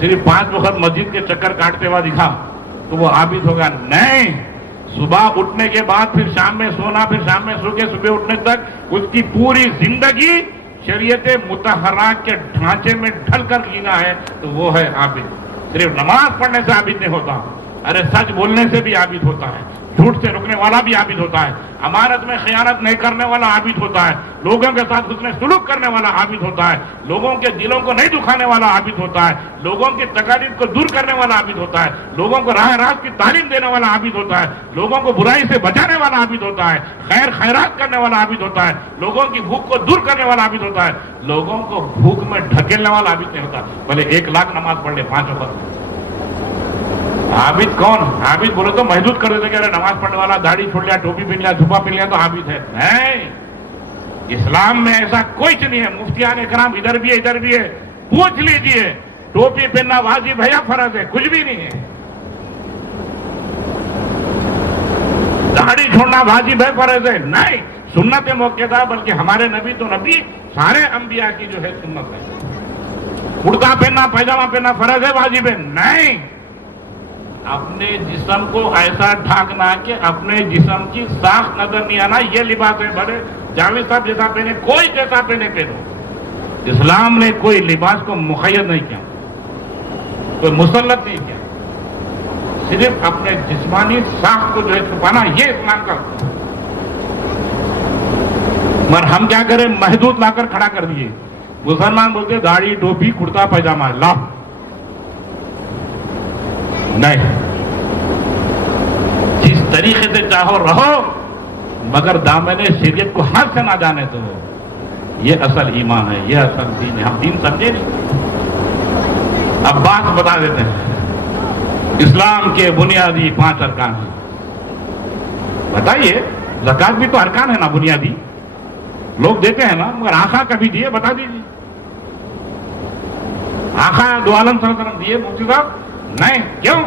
صرف 5 وقت مسجد کے چکر کاٹتے ہوا دکھا تو وہ عابد ہوگا. نہیں, صبح اٹھنے کے بعد پھر شام میں سونا, پھر شام میں سو کے صبح اٹھنے تک اس کی پوری زندگی شریعت مطہرہ کے ڈھانچے میں ڈھل کر جینا ہے, تو وہ ہے عابد. صرف نماز پڑھنے سے عابد نہیں ہوتا, ارے سچ بولنے سے بھی عابد ہوتا ہے, جھوٹ سے رکنے والا بھی عابد ہوتا ہے, امانت میں خیانت نہیں کرنے والا عابد ہوتا ہے, لوگوں کے ساتھ حسن سلوک کرنے والا عابد ہوتا ہے, لوگوں کے دلوں کو نہیں دکھانے والا عابد ہوتا ہے, لوگوں کی تکالیف کو دور کرنے والا عابد ہوتا ہے, لوگوں کو راہ راست کی تعلیم دینے والا عابد ہوتا ہے, لوگوں کو برائی سے بچانے والا عابد ہوتا ہے, خیرات کرنے والا عابد ہوتا ہے, لوگوں کی بھوک کو دور کرنے والا عابد ہوتا ہے, لوگوں کو بھوک میں ڈھکیلنے والا عابد نہیں ہوتا. بھلے 1 لاکھ نماز پڑھ لے 5 وقت. عابد کون؟ عابد بولے تو محدود کر دیتے کہ ارے نماز پڑھنے والا داڑھی چھوڑ لیا, ٹوپی پہن لیا, جھپا پہن لیا تو عابد ہے. نہیں, اسلام میں ایسا کوئی نہیں ہے. مفتیان اکرام ادھر بھی ہے, پوچھ لیجئے ٹوپی پہننا واجب ہے یا فرض ہے؟ کچھ بھی نہیں ہے. داڑھی چھوڑنا واجب ہے فرض ہے؟ نہیں, سنت موقع بلکہ ہمارے نبی تو نبی سارے انبیاء کی جو ہے سنت ہے. کرتا پہننا, پیجامہ پہننا فرض ہے واجب ہے؟ نہیں. اپنے جسم کو ایسا ڈھانکنا کہ اپنے جسم کی ساخت نظر نہیں آنا, یہ لباس ہے. بڑے جاوید صاحب جیسا پہنے, کوئی جیسا پہنے پہنو. اسلام نے کوئی لباس کو مقید نہیں کیا, کوئی مسلط نہیں کیا, صرف اپنے جسمانی ساخت کو جو ہے چھپانا, یہ اسلام کا. مگر ہم کیا کریں, محدود لا کر کھڑا کر دیے. مسلمان بولتے داڑھی ٹوپی کرتا پیجامہ, لا نہیں, جس طریقے سے چاہو رہو مگر دامن شریعت کو ہاتھ سے نہ جانے دو. یہ اصل ایمان ہے, یہ اصل دین ہے. ہم دین سمجھے نہیں. اب بات بتا دیتے ہیں. اسلام کے بنیادی 5 ارکان ہیں. بتائیے, زکات بھی تو ارکان ہے نا بنیادی, لوگ دیتے ہیں نا, مگر آقا کبھی دیے؟ بتا دیجیے. آقا دو عالم صلی اللہ علیہ وسلم دیے مفتی صاحب؟ نہیں. کیوں؟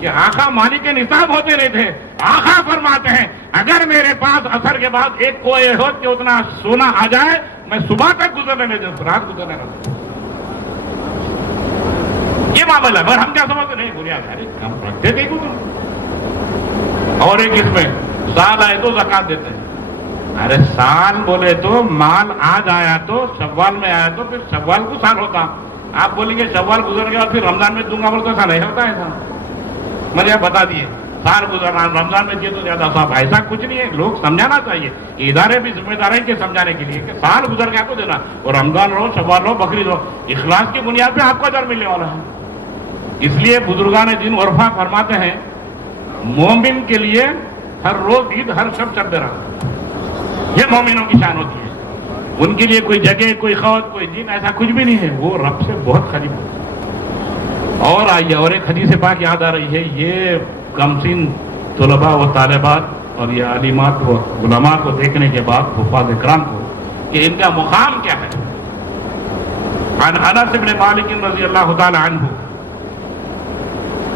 کہ آقا مالک نصاب ہوتے رہے تھے. آقا فرماتے ہیں اگر میرے پاس اثر کے بعد ایک کوئی ہو کہ اتنا سونا آ جائے, میں صبح تک گزرنے نہیں دوں, رات گزرنے نہ دوں. یہ معاملہ ہے. مگر ہم کیا سمجھتے نہیں, بنیاد ہم رکھتے تھے گزر. اور ایک اس میں سال آئے تو زکات دیتے ہیں. ارے سال بولے تو مال آج آیا تو شوال میں آیا تو پھر شوال کو سال ہوتا. آپ بولیں گے شوال گزر گیا اور پھر رمضان میں دوں گا, بول تو ایسا نہیں ہوتا. ایسا میں نے بتا دیے, سال گزرنا رمضان میں دیے تو زیادہ صاحب, ایسا کچھ نہیں ہے. لوگ سمجھانا چاہیے, ادارے بھی ذمہ دار ہیں کہ سمجھانے کے لیے کہ سال گزر گیا تو دینا, اور رمضان ہو, شوال ہو, بقرعید ہو, اخلاص کی بنیاد پہ آپ کو اجر ملنے والا ہے. اس لیے بزرگان دین عرفا فرماتے ہیں مومن کے لیے ہر روز عید, ہر شب شب رات. یہ مومنوں کی شان ہوتی ہے. ان کے لیے کوئی جگہ، کوئی خود، کوئی دین ایسا کچھ بھی نہیں ہے. وہ رب سے بہت قریب ہے. اور آئیے، اور ایک حدیث پاک یاد آ رہی ہے، یہ کمسین طلباء و طالبات اور یہ عالمات و علماء کو دیکھنے کے بعد حفاظ کرام کو کہ ان کا مقام کیا ہے. عن انس بن مالک رضی اللہ تعالی عنہ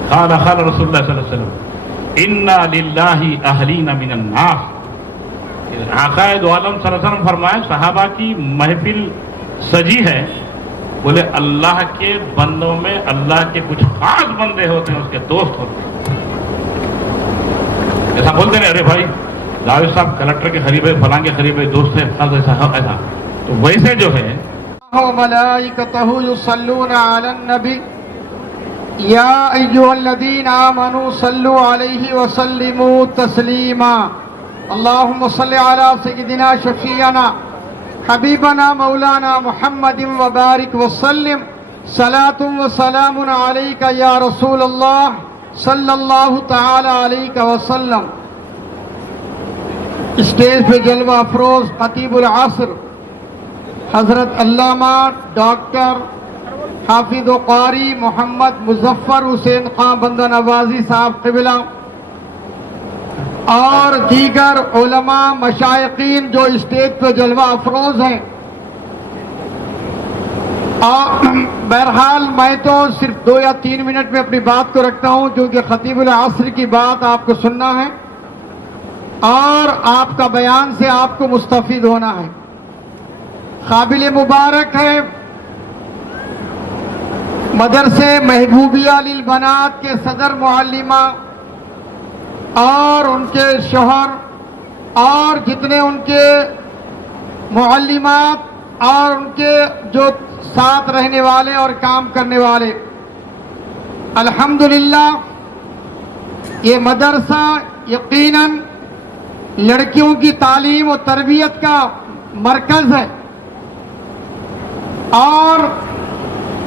قال قال رسول اللہ صلی اللہ علیہ وسلم انا للہ اہلین من الناس. آقا دو عالم صلی اللہ علیہ وسلم فرمائے صحابہ کی محفل سجی ہے، بولے اللہ کے بندوں میں اللہ کے کچھ خاص بندے ہوتے ہیں، اس کے دوست ہوتے ہیں. ایسا بولتے ہیں ارے بھائی جاوید صاحب کلکٹر کے قریب ہے، فلاں کے قریب ہے، دوست ہے، ایسا. تو ویسے جو ہے وملائکتہ یصلون علی النبی یا ایھا الذین آمنوا صلوا علیہ وسلموا تسلیما. اللہم صل علی سیدنا شفیعنا حبیبنا مولانا محمد وبارک وسلم. صلاۃ و سلام علیک یا رسول اللہ صلی اللہ تعالی علیہ وسلم. اسٹیج پہ جلوہ افروز خطیب العصر حضرت علامہ ڈاکٹر حافظ و قاری محمد مظفر حسین خان بندہ نوازی صاحب قبلہ اور دیگر علماء مشائقین جو اسٹیج پہ جلوہ افروز ہیں. بہرحال میں تو صرف 2 یا 3 منٹ میں اپنی بات کو رکھتا ہوں کیونکہ خطیب العصر کی بات آپ کو سننا ہے اور آپ کا بیان سے آپ کو مستفید ہونا ہے. قابل مبارک ہے مدرسے محبوبیہ للبنات کے صدر معلمہ اور ان کے شوہر اور جتنے ان کے معلمات اور ان کے جو ساتھ رہنے والے اور کام کرنے والے. الحمدللہ یہ مدرسہ یقیناً لڑکیوں کی تعلیم و تربیت کا مرکز ہے اور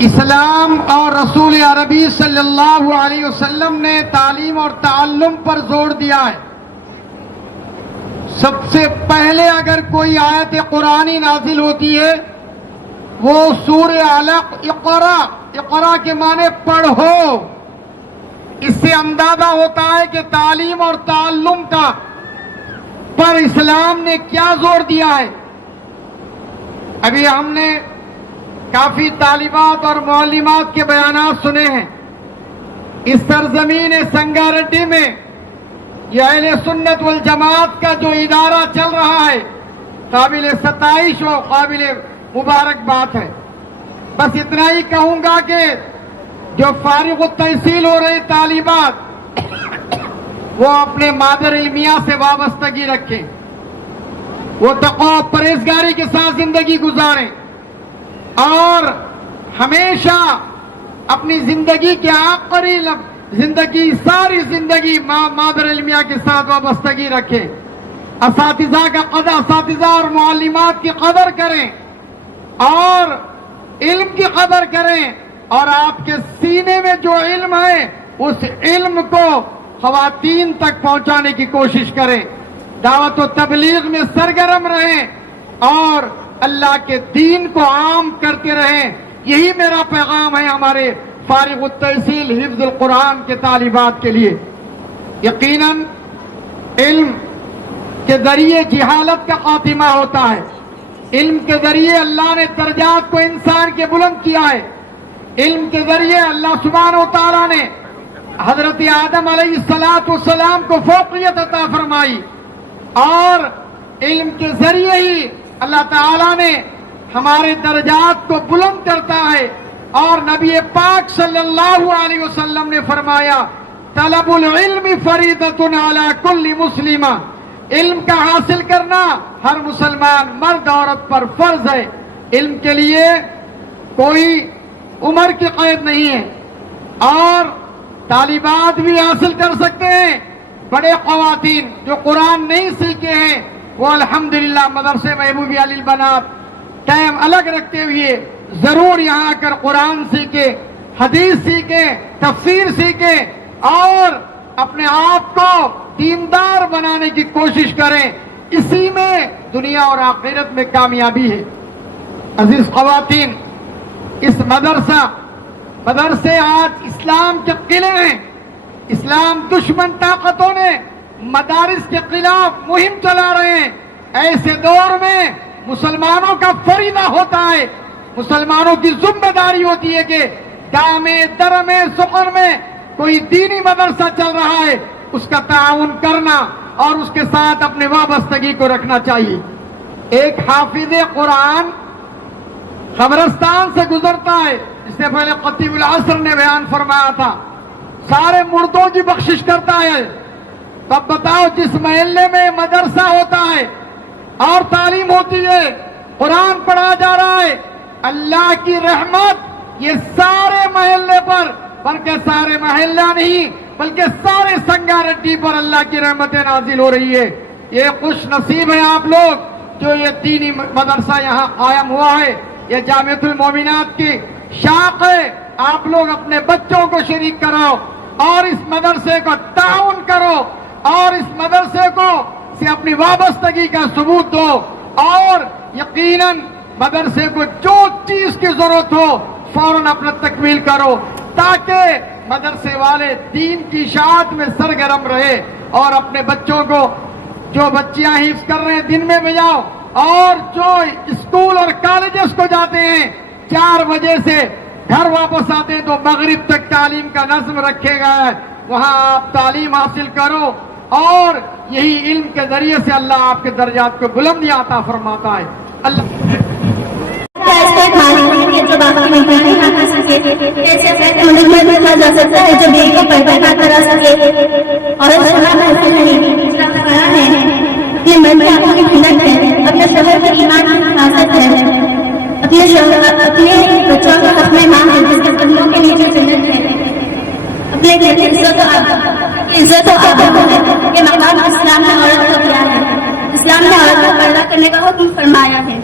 اسلام اور رسول عربی صلی اللہ علیہ وسلم نے تعلیم اور تعلم پر زور دیا ہے. سب سے پہلے اگر کوئی آیت قرآنی نازل ہوتی ہے وہ سورہ علق اقرا. اقرا کے معنی پڑھو. اس سے اندازہ ہوتا ہے کہ تعلیم اور تعلم کا پر اسلام نے کیا زور دیا ہے. ابھی ہم نے کافی طالبات اور معلمات کے بیانات سنے ہیں. اس سرزمین سنگاریڈی میں یہ اہل سنت والجماعت کا جو ادارہ چل رہا ہے قابل ستائش و قابل مبارک بات ہے. بس اتنا ہی کہوں گا کہ جو فارغ التحصیل ہو رہے طالبات وہ اپنے مادر علمیہ سے وابستگی رکھیں، وہ تقوی و پرہیزگاری کے ساتھ زندگی گزاریں اور ہمیشہ اپنی زندگی کے آخری ساری زندگی مادر علمیہ کے ساتھ وابستگی رکھیں. اساتذہ کا قدر، اساتذہ اور معلمات کی قدر کریں اور علم کی قدر کریں اور آپ کے سینے میں جو علم ہے اس علم کو خواتین تک پہنچانے کی کوشش کریں. دعوت و تبلیغ میں سرگرم رہیں اور اللہ کے دین کو عام کرتے رہیں. یہی میرا پیغام ہے ہمارے فارغ التحصیل حفظ القرآن کے طالبات کے لیے. یقیناً علم کے ذریعے جہالت کا خاتمہ ہوتا ہے. علم کے ذریعے اللہ نے درجات کو انسان کے بلند کیا ہے. علم کے ذریعے اللہ سبحانہ و تعالیٰ نے حضرت آدم علیہ السلام کو فوقیت عطا فرمائی اور علم کے ذریعے ہی اللہ تعالیٰ نے ہمارے درجات کو بلند کرتا ہے. اور نبی پاک صلی اللہ علیہ وسلم نے فرمایا طلب العلم فریضۃ علی کل مسلمہ. علم کا حاصل کرنا ہر مسلمان مرد عورت پر فرض ہے. علم کے لیے کوئی عمر کی قید نہیں ہے اور طالبات بھی حاصل کر سکتے ہیں. بڑے خواتین جو قرآن نہیں سیکھے ہیں وہ الحمدللہ مدرسے محبوبیہ للبنات ٹائم الگ رکھتے ہوئے ضرور یہاں آ کر قرآن سیکھیں، حدیث سیکھیں، تفسیر سیکھیں اور اپنے آپ کو دیندار بنانے کی کوشش کریں. اسی میں دنیا اور آخرت میں کامیابی ہے۔ عزیز خواتین، اس مدرسے آج اسلام کے قلعے ہیں۔ اسلام دشمن طاقتوں نے مدارس کے خلاف مہم چلا رہے ہیں۔ ایسے دور میں مسلمانوں کا فریضہ ہوتا ہے، مسلمانوں کی ذمہ داری ہوتی ہے کہ گاؤں میں، در میں، سخن میں کوئی دینی مدرسہ چل رہا ہے، اس کا تعاون کرنا اور اس کے ساتھ اپنے وابستگی کو رکھنا چاہیے۔ ایک حافظ قرآن قبرستان سے گزرتا ہے، اس سے پہلے خطیب العصر نے بیان فرمایا تھا، سارے مردوں کی بخشش کرتا ہے۔ تب بتاؤ، جس محلے میں مدرسہ ہوتا ہے اور تعلیم ہوتی ہے، قرآن پڑھا جا رہا ہے، اللہ کی رحمت یہ سارے محلے پر، بلکہ سارے محلہ نہیں بلکہ سارے سنگاریڈی پر اللہ کی رحمتیں نازل ہو رہی ہے۔ یہ خوش نصیب ہیں آپ لوگ جو یہ دینی مدرسہ یہاں قائم ہوا ہے، یہ جامعۃ المومنات کی شاخ ہے۔ آپ لوگ اپنے بچوں کو شریک کراؤ اور اس مدرسے کو تعاون کرو اور اس مدرسے کو سے اپنی وابستگی کا ثبوت دو، اور یقیناً مدرسے کو جو چیز کی ضرورت ہو فوراً اپنا تکمیل کرو، تاکہ مدرسے والے دین کی اشاعت میں سرگرم رہے اور اپنے بچوں کو، جو بچیاں حفظ کر رہے ہیں دن میں بھیجاؤ، اور جو اسکول اور کالجز کو جاتے ہیں 4 بجے سے گھر واپس آتے ہیں تو مغرب تک تعلیم کا نظم رکھے گا ہے، وہاں آپ تعلیم حاصل کرو، اور یہی علم کے ذریعے سے اللہ آپ کے درجات کو بلندی عطا فرماتا ہے۔ اللہ جو باقی مہمانیں نہ کر سکے، ایسے ملک میں رکھا جا سکتا ہے جو بیوی کو پردہ نہ کرا سکے، اور سنا محفل نہیں اسلام کا کہا ہے، اپنے من کی آنکھوں کی ٹھنڈک ہے، اپنے شوہر کے ایمان کی حفاظت ہے، اپنے بچوں کا حق میں ماں ہے جس کے قدموں کے نیچے جنت ہے، اپنے گھر کی عزت و آبرو ہے۔ یہ مقام اسلام نے عورت کو دیا ہے، اسلام نے عورت کو پردہ کرنے کا حکم فرمایا ہے۔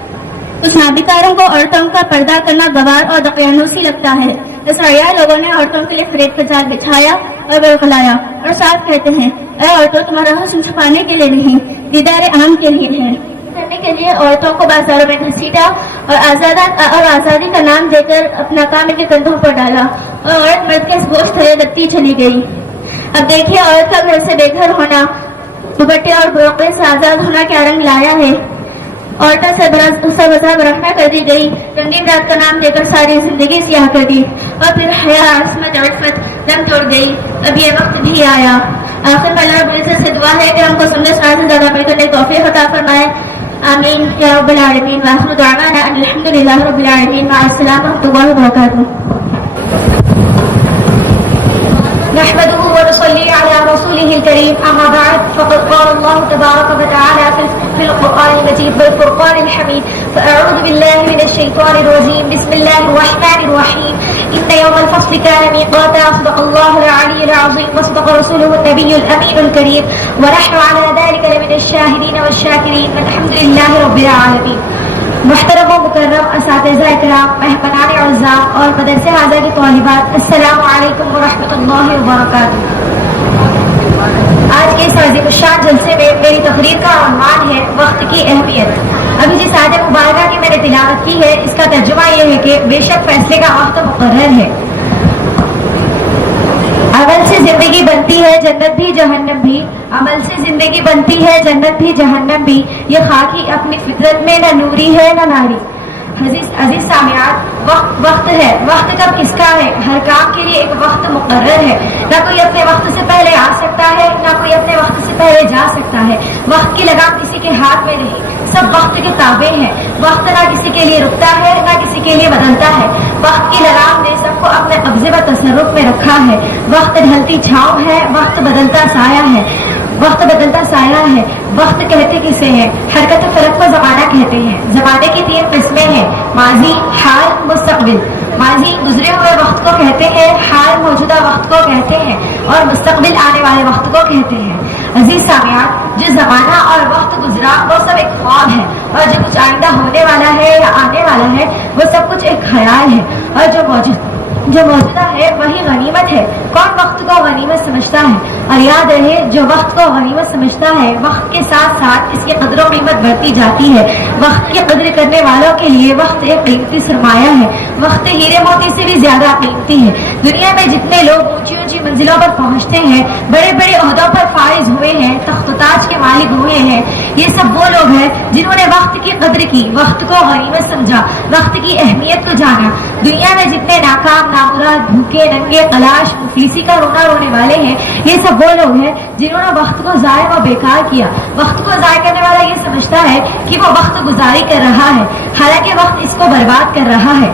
کچھ نابکاروں کو عورتوں کا پردہ کرنا گوار اور دقیانوسی لگتا ہے، اس رعایا لوگوں نے عورتوں کے لیے فریب کا جال بچھایا اور برگلایا، اور صاف کہتے ہیں، اے عورتوں، تمہارا حسن چھپانے کے لیے نہیں، دیدار عام کے لیے ہے۔ کرنے کے لیے عورتوں کو بازاروں میں گھسیٹا اور آزادی کا نام دے کر اپنا کام ان کے کندھوں پر ڈالا، اور عورت مرد کے گوشت تلے لگتی چلی گئی۔ اب دیکھیے عورت کا گھر سے بے گھر ہونا، دوپٹے اور برقعے سے آزاد ہونا کیا رنگ لایا ہے۔ عورتوں سے بزا برہنہ کر دی گئی، رنگین رات کا نام دے کر ساری زندگی سیاہ کر دی، اور پھر حیا، عصمت، عفت رنگ توڑ گئی۔ اب یہ وقت بھی آیا۔ آخر میں اللہ رب العزت سے دعا ہے کہ ہم کو سننے سے زیادہ عمل کرنے کی توفیق عطا فرمائے، آمین یا رب العالمین۔ وآخر دعوانا ان الحمدللہ رب العالمین۔ مع السلامہ ورحمۃ اللہ وبرکاتہ۔ نحمده ونصلي على رسوله الكريم، أما بعد، فقد قال الله تبارك وتعالى في القرآن المجيد والفرقان الحميد، فأعوذ بالله من الشيطان الرجيم، بسم الله الرحمن الرحيم، إن يوم الفصل كان ميقاتا، صدق الله العلي العظيم وصدق رسوله النبي الأمين الكريم، ونحن على ذلك لمن الشاهدين والشاكرين، والحمد لله رب العالمين۔ محترم و مکرم اساتذہ اکرام، مہمانان اعزام اور مدرسہ حاضر کی طالبات، السلام علیکم ورحمۃ اللہ وبرکاتہ۔ آج کے اس عظیم الشان جلسے میں میری تقریر کا عنوان ہے وقت کی اہمیت۔ ابھی جس آیت مبارکہ کی میں نے تلاوت کی ہے، اس کا ترجمہ یہ ہے کہ بے شک فیصلے کا وقت مقرر ہے۔ عمل سے زندگی بنتی ہے جنت بھی جہنم بھی، عمل سے زندگی بنتی ہے جنت بھی جہنم بھی، یہ خاکی اپنی فطرت میں نہ نوری ہے نہ ناری۔ عزیز سامعات، وقت ہے، وقت کب کس کا ہے؟ ہر کام کے لیے ایک وقت مقرر ہے، نہ کوئی اپنے وقت سے پہلے آ سکتا ہے، نہ کوئی اپنے وقت سے پہلے جا سکتا ہے۔ وقت کی لگام کسی کے ہاتھ میں نہیں، سب وقت کے تابع ہیں۔ وقت نہ کسی کے لیے رکتا ہے نہ کسی کے لیے بدلتا ہے، وقت کی لگام نے سب کو اپنے قبضے و تصرف میں رکھا ہے۔ وقت ڈھلتی چھاؤں ہے، وقت بدلتا سایہ ہے، وقت بدلتا سایہ ہے۔ وقت کہتے کسے ہیں؟ حرکت فلک کو زمانہ کہتے ہیں۔ زمانے کی 3 قسمیں ہیں، ماضی، حال، مستقبل۔ ماضی گزرے ہوئے وقت کو کہتے ہیں، حال موجودہ وقت کو کہتے ہیں، اور مستقبل آنے والے وقت کو کہتے ہیں۔ عزیز سامعات، جو زمانہ اور وقت گزرا وہ سب ایک خواب ہے، اور جو کچھ آئندہ ہونے والا ہے یا آنے والا ہے وہ سب کچھ ایک خیال ہے، اور جو جو موجودہ ہے وہی غنیمت ہے. کون وقت کو غنیمت سمجھتا ہے؟ اور یاد رہے جو وقت کو غنیمت سمجھتا ہے وقت کے ساتھ ساتھ اس کی قدر و قیمت بڑھتی جاتی ہے. وقت کی قدر کرنے والوں کے لیے وقت ایک قیمتی سرمایہ ہے. وقت ہیرے موتی سے بھی زیادہ قیمتی ہے. دنیا میں جتنے لوگ اونچی اونچی منزلوں پر پہنچتے ہیں، بڑے بڑے عہدوں پر فائز ہوئے ہیں، تخت و تاج کے مالک ہوئے ہیں، یہ سب وہ لوگ ہیں جنہوں نے وقت کی قدر کی، وقت کو غنیمت سمجھا، وقت کی اہمیت کو جانا. دنیا میں جتنے ناکام، نامراد، بھوکے ننگے، کلاش، مفلسی کا رونا رونے والے ہیں، یہ سب وہ لوگ ہیں جنہوں نے وقت کو ضائع و بیکار کیا. وقت کو ضائع کرنے والا یہ سمجھتا ہے کہ وہ وقت گزاری کر رہا ہے، حالانکہ وقت اس کو برباد کر رہا ہے.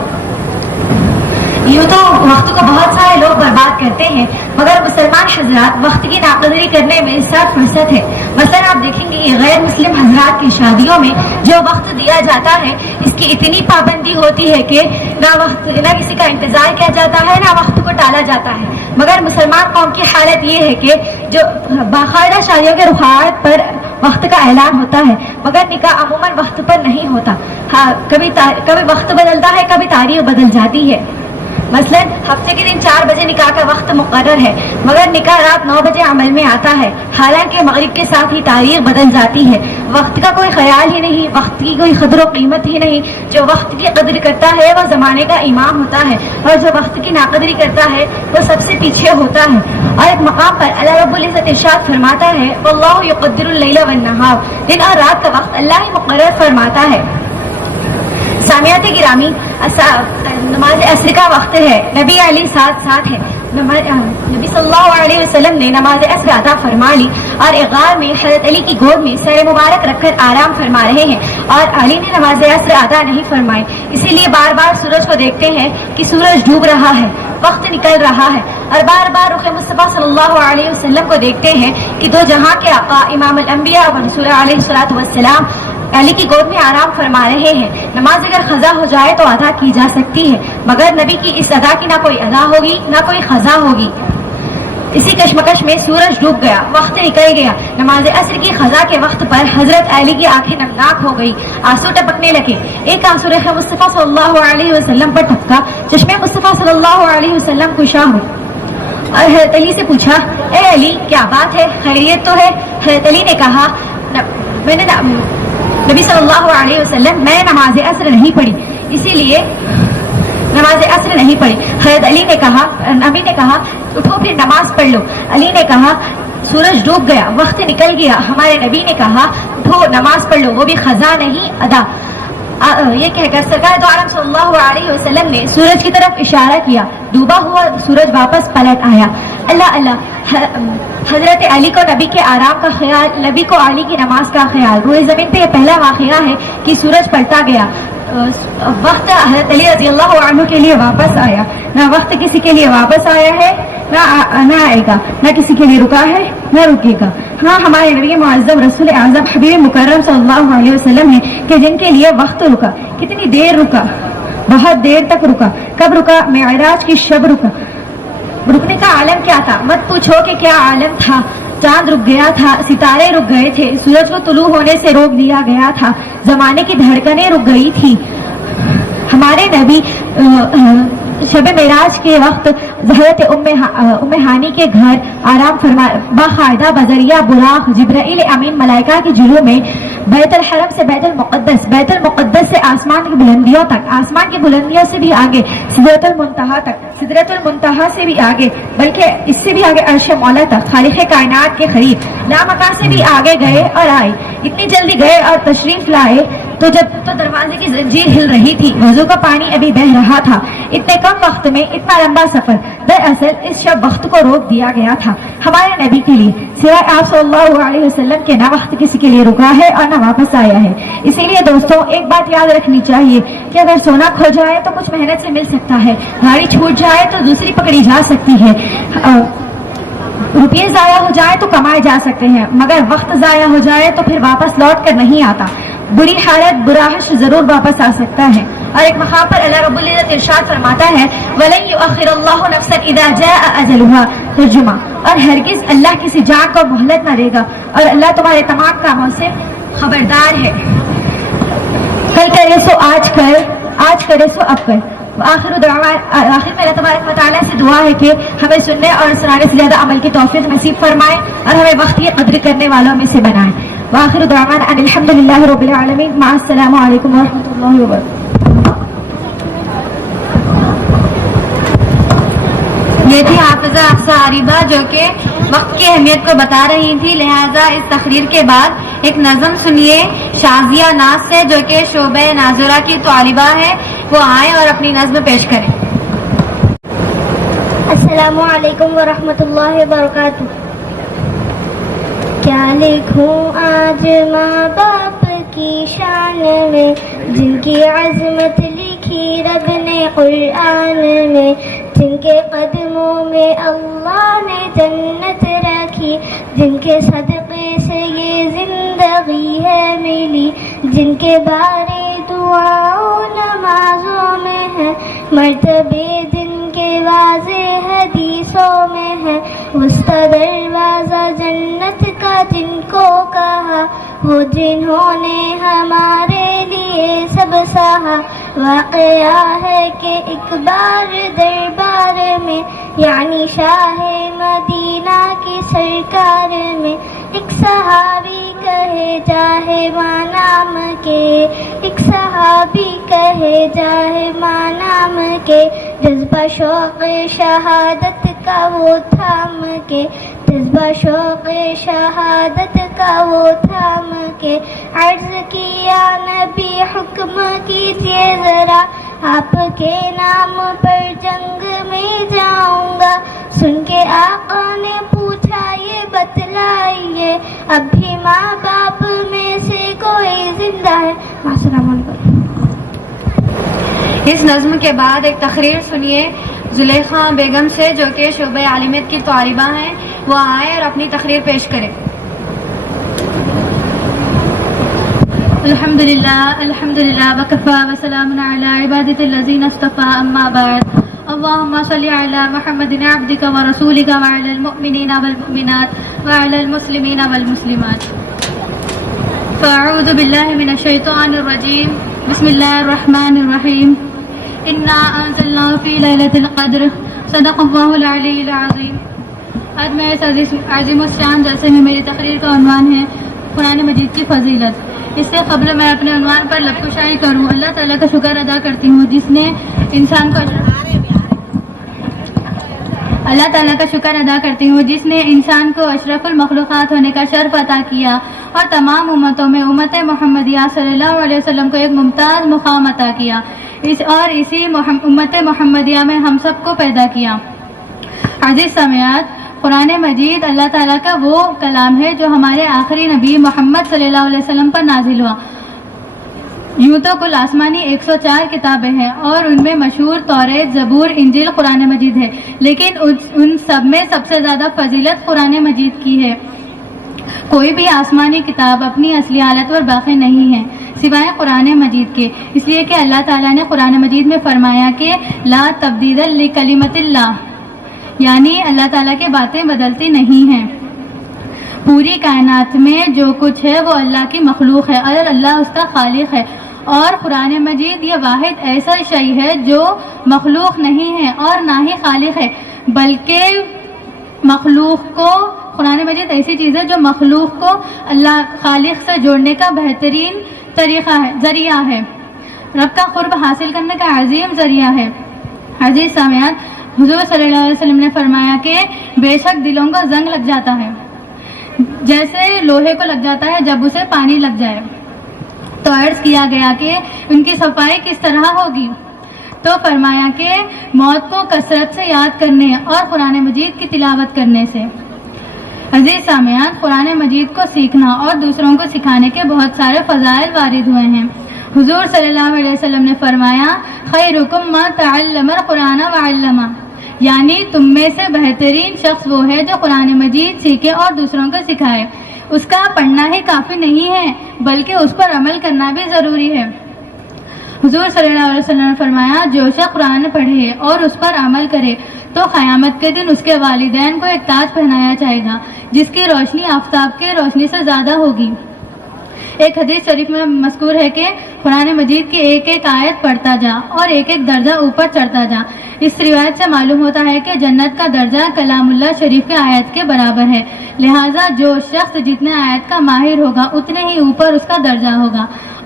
یوں تو وقت کو بہت سارے لوگ برباد کرتے ہیں، مگر مسلمان حضرات وقت کی ناقدری کرنے میں 60% ہے. مثلا آپ دیکھیں گے غیر مسلم حضرات کی شادیوں میں جو وقت دیا جاتا ہے اس کی اتنی پابندی ہوتی ہے کہ نہ کسی کا انتظار کیا جاتا ہے، نہ وقت کو ٹالا جاتا ہے. مگر مسلمان قوم کی حالت یہ ہے کہ جو باقاعدہ شادیوں کے رخاوت پر وقت کا اعلان ہوتا ہے، مگر نکاح عموماً وقت پر نہیں ہوتا. ہاں، کبھی وقت بدلتا ہے، کبھی تاریخ بدل جاتی ہے. مثلا ہفتے کے دن 4 بجے نکاح کا وقت مقرر ہے، مگر نکاح رات 9 بجے عمل میں آتا ہے، حالانکہ مغرب کے ساتھ ہی تاریخ بدل جاتی ہے. وقت کا کوئی خیال ہی نہیں، وقت کی کوئی قدر و قیمت ہی نہیں. جو وقت کی قدر کرتا ہے وہ زمانے کا امام ہوتا ہے، اور جو وقت کی ناقدری کرتا ہے وہ سب سے پیچھے ہوتا ہے. اور ایک مقام پر اللہ رب العزت ارشاد فرماتا ہے واللہ یقدر اللیل والنہار، دن اور رات کا وقت اللہ ہی مقرر فرماتا ہے. سامعات گرامی، نماز عصر کا وقت ہے، نبی علی ساتھ ہے. نبی صلی اللہ علیہ وسلم نے نماز عصر ادا فرما لی اور غار میں حضرت علی کی گود میں سر مبارک رکھ کر آرام فرما رہے ہیں، اور علی نے نماز عصر ادا نہیں فرمائی. اسی لیے بار بار سورج کو دیکھتے ہیں کہ سورج ڈوب رہا ہے، وقت نکل رہا ہے، اور بار بار رخ مصطفیٰ صلی اللہ علیہ وسلم کو دیکھتے ہیں کہ دو جہاں کے آقا امام الانبیاء و رسول علیہ الصلوۃ والسلام علی کی گود میں آرام فرما رہے ہیں. نماز اگر قضا ہو جائے تو ادا کی جا سکتی ہے، مگر نبی کی اس ادا کی نہ کوئی ادا ہوگی نہ کوئی قضا ہوگی. اسی کشمکش میں سورج ڈوب گیا، وقت نکل گیا. نماز عصر کی قضا کے وقت پر حضرت علی کی آنکھیں نمناک ہو گئی، آنسو ٹپکنے لگے. ایک آنسو رخ مصطفیٰ صلی اللہ علیہ وسلم پر ٹپکا، چشمے مصطفیٰ صلی اللہ علیہ وسلم کشا ہوئی اور حضرت علی سے پوچھا اے علی کیا بات ہے، خیریت تو ہے؟ حضرت علی نے کہا میں نے نبی صلی اللہ علیہ وسلم میں نے نماز عصر نہیں پڑھی، اسی لیے نماز عصر نہیں پڑھی. حضرت علی نے کہا، نبی نے کہا اٹھو پھر نماز پڑھ لو. علی نے کہا سورج ڈوب گیا، وقت نکل گیا. ہمارے نبی نے کہا اٹھو نماز پڑھ لو، وہ بھی قضا نہیں ادا. یہ کہہ کر سرکار دو عالم صلی اللہ علیہ وسلم نے سورج کی طرف اشارہ کیا. ڈوبا ہوا سورج واپس پلٹ آیا. اللہ حضرت علی کو نبی کے آرام کا خیال، نبی کو علی کی نماز کا خیال. روئے زمین پہ یہ پہلا واقعہ ہے کہ سورج پلٹا گیا. وقت حضرت علی رضی اللہ عنہ کے لیے واپس آیا. نہ وقت کسی کے لیے واپس آیا ہے نہ آئے گا، نہ کسی کے لیے رکا ہے نہ رکے گا. ہاں، ہمارے نبی معظم رسول اعظم حبیب مکرم صلی اللہ علیہ وسلم ہے کہ جن کے لیے وقت رکا. کتنی دیر رکا؟ بہت دیر تک رکا. کب رکا؟ معراج کی شب رکا. رکنے کا عالم کیا تھا؟ مت پوچھو کہ کیا عالم تھا. چاند رک گیا تھا، ستارے رک گئے تھے، سورج کو طلوع ہونے سے روک دیا گیا تھا، زمانے کی دھڑکنیں رک گئی تھی. ہمارے نبی شب معراج کے وقت حضرت ام ہانی کے گھر آرام فرما باقاعدہ بذریعہ براق جبرائیل امین ملائکہ کے جلوہ میں بیت الحرم سے بیت المقدس سے آسمان کی بلندیوں تک، آسمان کی بلندیوں سے بھی آگے سدرۃ المنتہا تک، سدرۃ المنتہا سے بھی آگے، بلکہ اس سے بھی آگے عرش مولا تک، خالق کائنات کے قریب لامکاں سے بھی آگے گئے اور آئے. اتنی جلدی گئے اور تشریف لائے تو دروازے کی زنجیر ہل رہی تھی، وضو کا پانی ابھی بہ رہا تھا. اتنے کم وقت میں اتنا لمبا سفر، دراصل اس شب وقت کو روک دیا گیا تھا ہمارے نبی کے لیے. سوائے آپ صلی اللہ علیہ وسلم کے نہ وقت کسی کے لیے رکا ہے اور نہ واپس آیا ہے. اسی لیے دوستوں ایک بات یاد رکھنی چاہیے کہ اگر سونا کھو جائے تو کچھ محنت سے مل سکتا ہے، گاڑی چھوٹ جائے تو دوسری پکڑی جا سکتی ہے، روپیے ضائع ہو جائے تو کمائے جا سکتے ہیں، مگر وقت ضائع ہو جائے تو پھر واپس لوٹ کر نہیں آتا. بری حالت، برا حشر ضرور واپس آ سکتا ہے. اور ایک مقام پر اللہ رب العزت ارشاد فرماتا ہے وَلَن يُؤَخِّرَ اللَّهُ نَفْسًا إِذَا جَاءَ أَجَلُهَا. ترجمہ، اور ہرگز اللہ کسی جان کو مہلت نہ دے گا، اور اللہ تمہارے تمام کاموں سے خبردار ہے. کل کرے سو آج کر، آج کرے سو اب کر. آخر میں اللہ تبارک و تعالیٰ سے دعا ہے کہ ہمیں سننے اور سنانے سے زیادہ عمل کی توفیق نصیب فرمائے اور ہمیں وقت کی قدر کرنے والوں میں سے بنائے. وآخر دعوانا ان الحمدللہ رب العالمین. مع السلام علیکم ورحمۃ اللہ وبرکاتہ. یہ تھی حافظہ افسا عریبہ جو کہ وقت کی اہمیت کو بتا رہی تھی. لہٰذا اس تقریر کے بعد ایک نظم سنیے شازیہ ناز سے جو کہ شعبہ ناظرہ کی طالبہ ہے. وہ آئیں اور اپنی نظم پیش کریں. السلام علیکم ورحمۃ اللہ وبرکاتہ. کیا لکھوں آج ماں باپ کی شان میں جن کی عظمت لکھی رب نے قرآن میں, جن کے قدموں میں اللہ نے جنت رکھی, جن کے صدقے سے یہ زندگی ہے ملی, جن کے بارے دعاؤں نمازوں میں ہے, مرتبے جن کے واضح حدیثوں میں ہے, وسط دروازہ جنت کا جن کو کہا, وہ جنہوں نے ہمارے لیے سب سہا. واقعہ ہے کہ ایک بار دربار میں یعنی شاہ مدینہ کی سرکار میں ایک صحابی کہے جاہے ماں نام کے, ایک صحابی کہے جاہے ماں نام کے, جذبہ شوق شہادت کا وہ تھام کے, جذبہ شوق شہادت کا وہ تھام کے, عرض کیا نبی حکم کیجیے ذرا, آپ کے نام پر جنگ میں جاؤں گا. سن کے آقا نے پوچھا یہ بتلائیے اب بھی ماں باپ میں سے کوئی زندہ ہے. السلام علیکم. اس نظم کے بعد ایک تقریر سنیے زلیخا بیگم سے جو کہ شعبہ عالمیت کی طالبہ ہیں. وہ آئیں اور اپنی تقریر پیش کریں. الحمدللہ وکفا وسلام علی عبادۃ الذین اصطفى اما بعد. اللهم صل على محمد عبدك ورسولك وعلى المؤمنين والمؤمنات وعلى المسلمين والمسلمات. فاعوذ باللہ من الشیطان الرجیم. بسم اللہ الرحمن الرحیم. انا انزلناه في ليلة القدر صدق اللہ العلی العظیم. آج میں اس عظیم الشان جلسے میں میری تقریر کا عنوان ہے قرآن مجید کی فضیلت. اس سے قبل میں اپنے عنوان پر لب کشائی کروں. اللہ تعالیٰ کا شکر ادا کرتی ہوں جس نے انسان کو انسان کو اشرف المخلوقات ہونے کا شرف عطا کیا اور تمام امتوں میں امت محمدیہ صلی اللہ علیہ وسلم کو ایک ممتاز مقام عطا کیا. اسی امت محمدیہ میں ہم سب کو پیدا کیا. عزیز سامعات، قرآن مجید اللہ تعالیٰ کا وہ کلام ہے جو ہمارے آخری نبی محمد صلی اللہ علیہ وسلم پر نازل ہوا. یوں تو کل آسمانی 104 کتابیں ہیں اور ان میں مشہور توریت، زبور، انجیل، قرآن مجید ہے، لیکن ان سب میں سب سے زیادہ فضیلت قرآن مجید کی ہے. کوئی بھی آسمانی کتاب اپنی اصلی حالت پر باقی نہیں ہے سوائے قرآن مجید کے، اس لیے کہ اللہ تعالیٰ نے قرآن مجید میں فرمایا کہ لا تبدیل لکلمت اللہ، یعنی اللہ تعالیٰ کی باتیں بدلتی نہیں ہیں. پوری کائنات میں جو کچھ ہے وہ اللہ کی مخلوق ہے اور اللہ اس کا خالق ہے. اور قرآن مجید یہ واحد ایسا شے ہے جو مخلوق نہیں ہے اور نہ ہی خالق ہے، بلکہ مخلوق کو قرآن مجید ایسی چیز ہے جو مخلوق کو اللہ خالق سے جوڑنے کا بہترین ذریعہ ہے، رب کا قرب حاصل کرنے کا عظیم ذریعہ ہے. عزیز سامعات، حضور صلی اللہ علیہ وسلم نے فرمایا کہ بے شک دلوں کو زنگ لگ جاتا ہے جیسے لوہے کو لگ جاتا ہے جب اسے پانی لگ جائے. تو عرض کیا گیا کہ ان کی صفائی کس طرح ہوگی؟ تو فرمایا کہ موت کو کثرت سے یاد کرنے اور قرآن مجید کی تلاوت کرنے سے. عزیز سامعات، قرآن مجید کو سیکھنا اور دوسروں کو سکھانے کے بہت سارے فضائل وارد ہوئے ہیں. حضور صلی اللہ علیہ وسلم نے فرمایا خیرکم من تعلم القرآن وعلمہ، یعنی تم میں سے بہترین شخص وہ ہے جو قرآن مجید سیکھے اور دوسروں کو سکھائے. اس کا پڑھنا ہی کافی نہیں ہے بلکہ اس پر عمل کرنا بھی ضروری ہے. حضور صلی اللہ علیہ وسلم نے فرمایا جو شخص قرآن پڑھے اور اس پر عمل کرے تو قیامت کے دن اس کے والدین کو ایک تاج پہنایا جائے گا جس کی روشنی آفتاب کی روشنی سے زیادہ ہوگی. ایک حدیث شریف میں مذکور ہے کہ قرآن مجید کی ایک ایک آیت پڑھتا جا اور ایک ایک درجہ اوپر چڑھتا جا۔ اس روایت سے معلوم ہوتا ہے کہ جنت کا درجہ کلام اللہ شریف کے آیت کے برابر ہے، لہٰذا جو شخص جتنے آیت کا ماہر ہوگا اتنے ہی اوپر اس کا درجہ ہوگا،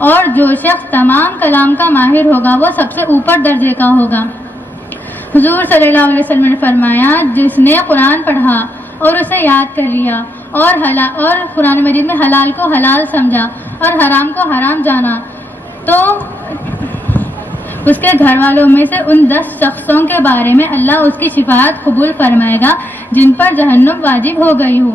اور جو شخص تمام کلام کا ماہر ہوگا وہ سب سے اوپر درجے کا ہوگا۔ حضور صلی اللہ علیہ وسلم نے فرمایا، جس نے قرآن پڑھا اور اسے یاد کر لیا اور قرآن مجید میں حلال کو حلال سمجھا اور حرام کو حرام جانا، تو اس کے گھر والوں میں سے ان 10 شخصوں کے بارے میں اللہ اس کی شفاعت قبول فرمائے گا جن پر جہنم واجب ہو گئی ہو۔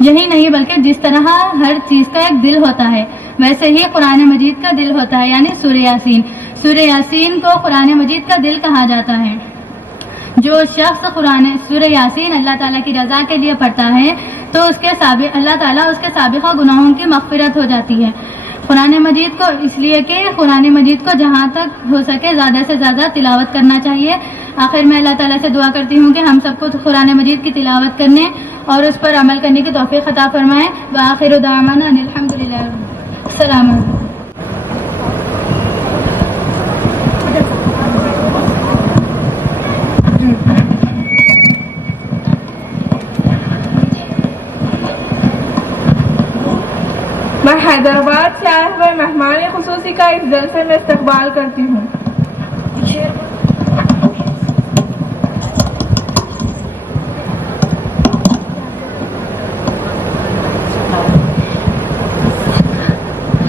یہی نہیں بلکہ جس طرح ہر چیز کا ایک دل ہوتا ہے ویسے ہی قرآن مجید کا دل ہوتا ہے، یعنی سورہ یاسین۔ سورہ یاسین کو قرآن مجید کا دل کہا جاتا ہے۔ جو شخص سورہ یاسین اللہ تعالیٰ کی رضا کے لیے پڑھتا ہے تو اللہ تعالیٰ اس کے سابقہ گناہوں کی مغفرت ہو جاتی ہے۔ قرآن مجید کو اس لیے کہ قرآن مجید کو جہاں تک ہو سکے زیادہ سے زیادہ تلاوت کرنا چاہیے۔ آخر میں اللہ تعالیٰ سے دعا کرتی ہوں کہ ہم سب کو قرآن مجید کی تلاوت کرنے اور اس پر عمل کرنے کی توفیق عطا فرمائے۔ وآخر دعوانا ان الحمدللہ۔ السلام علیکم۔ میں حیدرآباد سے آئے ہوئے مہمان خصوصی کا اس جلسے میں استقبال کرتی ہوں۔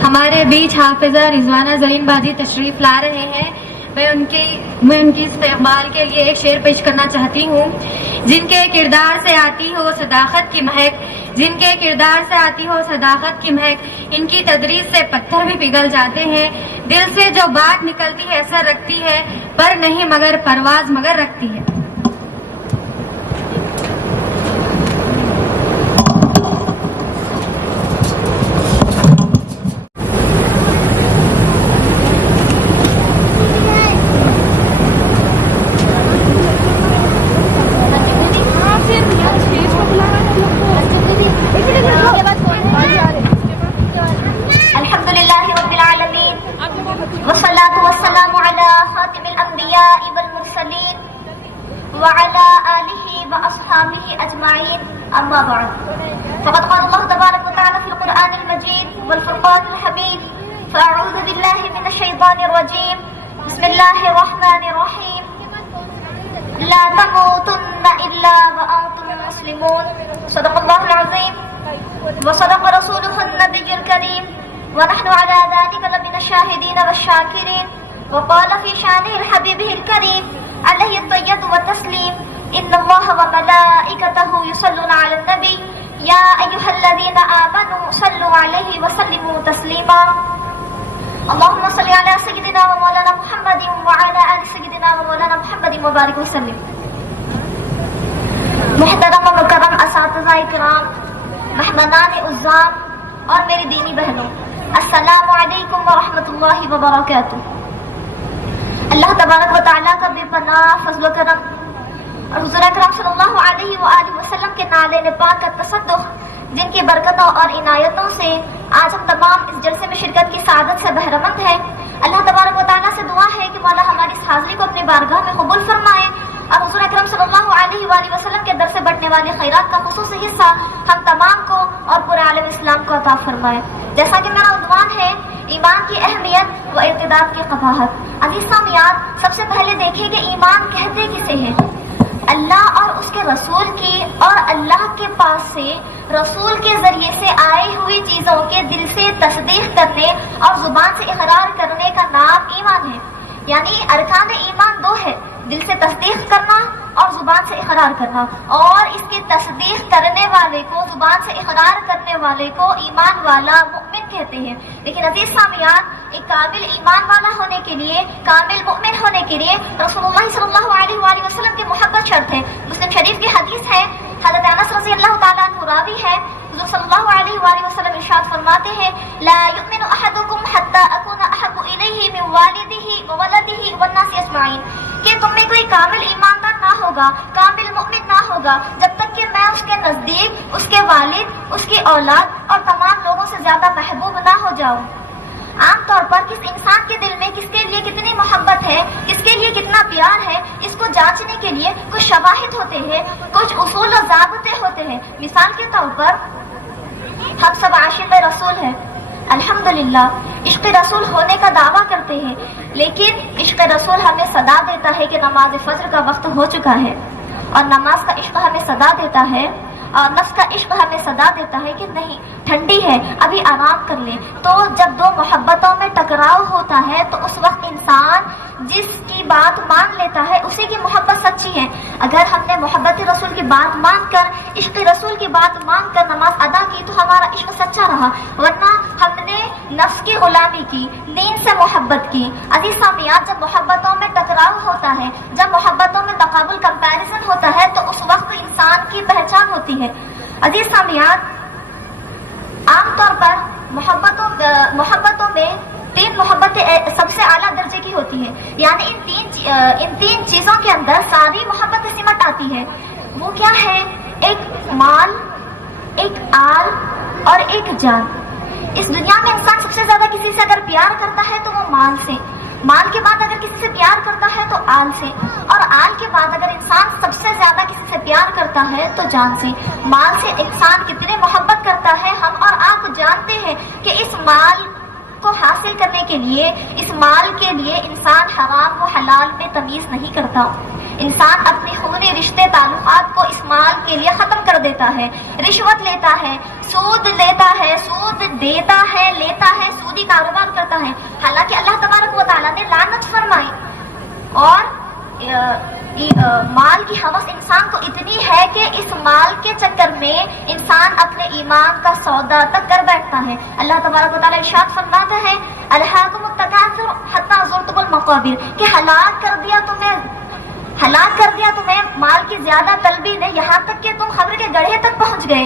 ہمارے بیچ حافظہ رضوانہ زرین باجی تشریف لا رہے ہیں۔ میں ان کی استقبال کے لیے ایک شعر پیش کرنا چاہتی ہوں۔ جن کے کردار سے آتی ہو صداقت کی مہک، جن کے کردار سے آتی ہو صداقت کی مہک، ان کی تدریس سے پتھر بھی پگھل جاتے ہیں۔ دل سے جو بات نکلتی ہے اثر رکھتی ہے، پر نہیں مگر پرواز مگر رکھتی ہے۔ وعلى آله وأصحابه أجمعين أما بعد فقد قال الله تبارك وتعالى في القرآن المجيد والفرقان الحميد فأعوذ بالله من الشيطان الرجيم بسم الله الرحمن الرحيم لا تموتن إلا وأنتم مسلمون صدق الله العظيم وصدق رسوله النبي الكريم ونحن على ذلك لمن الشاهدين والشاكرين وقال في شانه الحبيبه الكريم عليه الطيب والتسليم إن الله وملائكته يصلون على النبي يا أيها الذين آمنوا صلوا عليه وسلموا تسليما اللهم صل على سيدنا ومولانا محمد وعلى آل سيدنا ومولانا محمد وبارك وسلم۔ محترم و مکرم اساتذہ کرام، مہمانان عزام اور میری دینی بہنوں، السلام علیکم ورحمۃ اللہ وبرکاتہ۔ اللہ تبارک و تعالیٰ کا بے پناہ فضل و کرم اور حضور اکرم صلی اللہ علیہ وآلہ وسلم کے نالے پاک کا تصدق، جن کی برکتوں اور عنایتوں سے آج ہم تمام اس جلسے میں شرکت کی سعادت سے بہرمند ہیں۔ اللہ تبارک و تعالیٰ سے دعا ہے کہ مولا ہماری اس حاضری کو اپنی بارگاہ میں قبول فرمائے اور حضور اکرم صلی اللہ علیہ وآلہ وسلم کے در سے بٹنے والے خیرات کا خصوصی حصہ ہم تمام کو اور پورے عالم اسلام کو عطا فرمائے۔ جیسا کہ میرا عنوان ہے ایمان کی اہمیت و ارتداد کی قباحت۔ عزیز سامعین، سب سے پہلے دیکھیں کہ ایمان کہتے کسے ہیں؟ اللہ اور اس کے رسول کی اور اللہ کے پاس سے رسول کے ذریعے سے آئی ہوئی چیزوں کے دل سے تصدیق کرنے اور زبان سے اقرار کرنے کا نام ایمان ہے۔ یعنی ارکان ایمان دو ہے، دل سے تصدیق کرنا اور زبان سے اقرار کرنا، اور اس کی تصدیق کرنے والے کو، زبان سے اقرار کرنے والے کو ایمان والا مؤمن کہتے ہیں۔ لیکن عزیز سامعین، ایک کامل ایمان والا ہونے کے لیے، کامل مؤمن ہونے کے لیے رسول اللہ صلی اللہ علیہ وآلہ وسلم کی محبت شرط ہے۔ مسلم شریف کی حدیث ہے، حضرت انس رضی اللہ تعالیٰ عنہ راوی ہے، حضور صلی اللہ علیہ وآلہ وسلم ارشاد فرماتے ہیں لا یؤمن احدکم حتی اکون احب الیہ من والدہ وولدہ والناس اجمعین، کہ تم میں کوئی کامل ایماندار نہ ہوگا، کامل مؤمن نہ ہوگا جب تک کہ میں اس کے نزدیک اس کے والد، اس کی اولاد اور تمام لوگوں لوگوں سے زیادہ محبوب نہ ہو جاؤ. عام طور پر کس انسان کے دل میں کس کے لیے کتنی محبت ہے، کس کے لیے کتنا پیار ہے، اس کو جانچنے کے لیے کچھ شواہد ہوتے ہیں، کچھ اصول و ضابطے ہوتے ہیں. مثال کے طور پر ہم سب عاشق رسول ہیں، الحمدللہ عشق رسول ہونے کا دعویٰ کرتے ہیں، لیکن عشق رسول ہمیں صدا دیتا ہے کہ نماز فجر کا وقت ہو چکا ہے، اور نماز کا عشق ہمیں صدا دیتا ہے، اور نفس کا عشق ہمیں صدا دیتا ہے کہ نہیں ٹھنڈی ہے ابھی آرام کر لیں. تو جب دو محبتوں میں ٹکراؤ ہوتا ہے تو اس وقت انسان جس کی بات مان لیتا ہے اسی کی محبت سچی ہے. اگر ہم نے محبت رسول کی بات مان کر، عشق رسول کی بات مان کر نماز ادا کی تو ہمارا عشق سچا رہا، ورنہ ہم نے نفس کی غلامی کی، دین سے محبت کی. عزیز سامعین، جب محبتوں میں ٹکراؤ ہوتا ہے، جب محبتوں میں تقابل کمپیریزن ہوتا ہے تو اس وقت انسان کی پہچان ہوتی ہے. عزیز سامعین، عام طور پر محبتوں میں تین محبتیں سب سے اعلیٰ درجے کی ہوتی ہیں، یعنی ان تین چیزوں کے اندر ساری محبت سمٹ آتی ہے. وہ کیا ہے؟ ایک مال، ایک آل اور ایک جان. اس دنیا میں انسان سب سے زیادہ کسی سے اگر پیار کرتا ہے تو وہ مال سے، مال کے بعد اگر کسی سے پیار کرتا ہے تو آل سے، اور آل کے بعد اگر انسان سب سے زیادہ کسی سے پیار کرتا ہے تو جان سے. مال سے انسان کتنی محبت کرتا ہے ہم اور آپ جانتے ہیں کہ اس مال کو حاصل کرنے کے لیے، اس مال کے لیے انسان حرام و حلال میں تمیز نہیں کرتا. انسان اپنے خونی رشتے تعلقات کو اس مال کے لیے ختم کر دیتا ہے، رشوت لیتا ہے، سود لیتا ہے، سود دیتا ہے، لیتا ہے، سودی کاروبار کرتا ہے. حالانکہ اللہ تبارک و تعالیٰ نے لعنت فرمائی، اور مال کی ہوس انسان کو اتنی ہے کہ اس مال کے چکر میں انسان اپنے ایمان کا سودا تک کر بیٹھتا ہے. اللہ تبارک و تعالیٰ ارشاد فرماتا ہے الہاکم التکاثر حتی زرتم المقابر، کہ ہلاک کر دیا تمہیں مال کی زیادہ طلبی نے، یہاں تک کہ تم خبر کے گڑھے تک پہنچ گئے.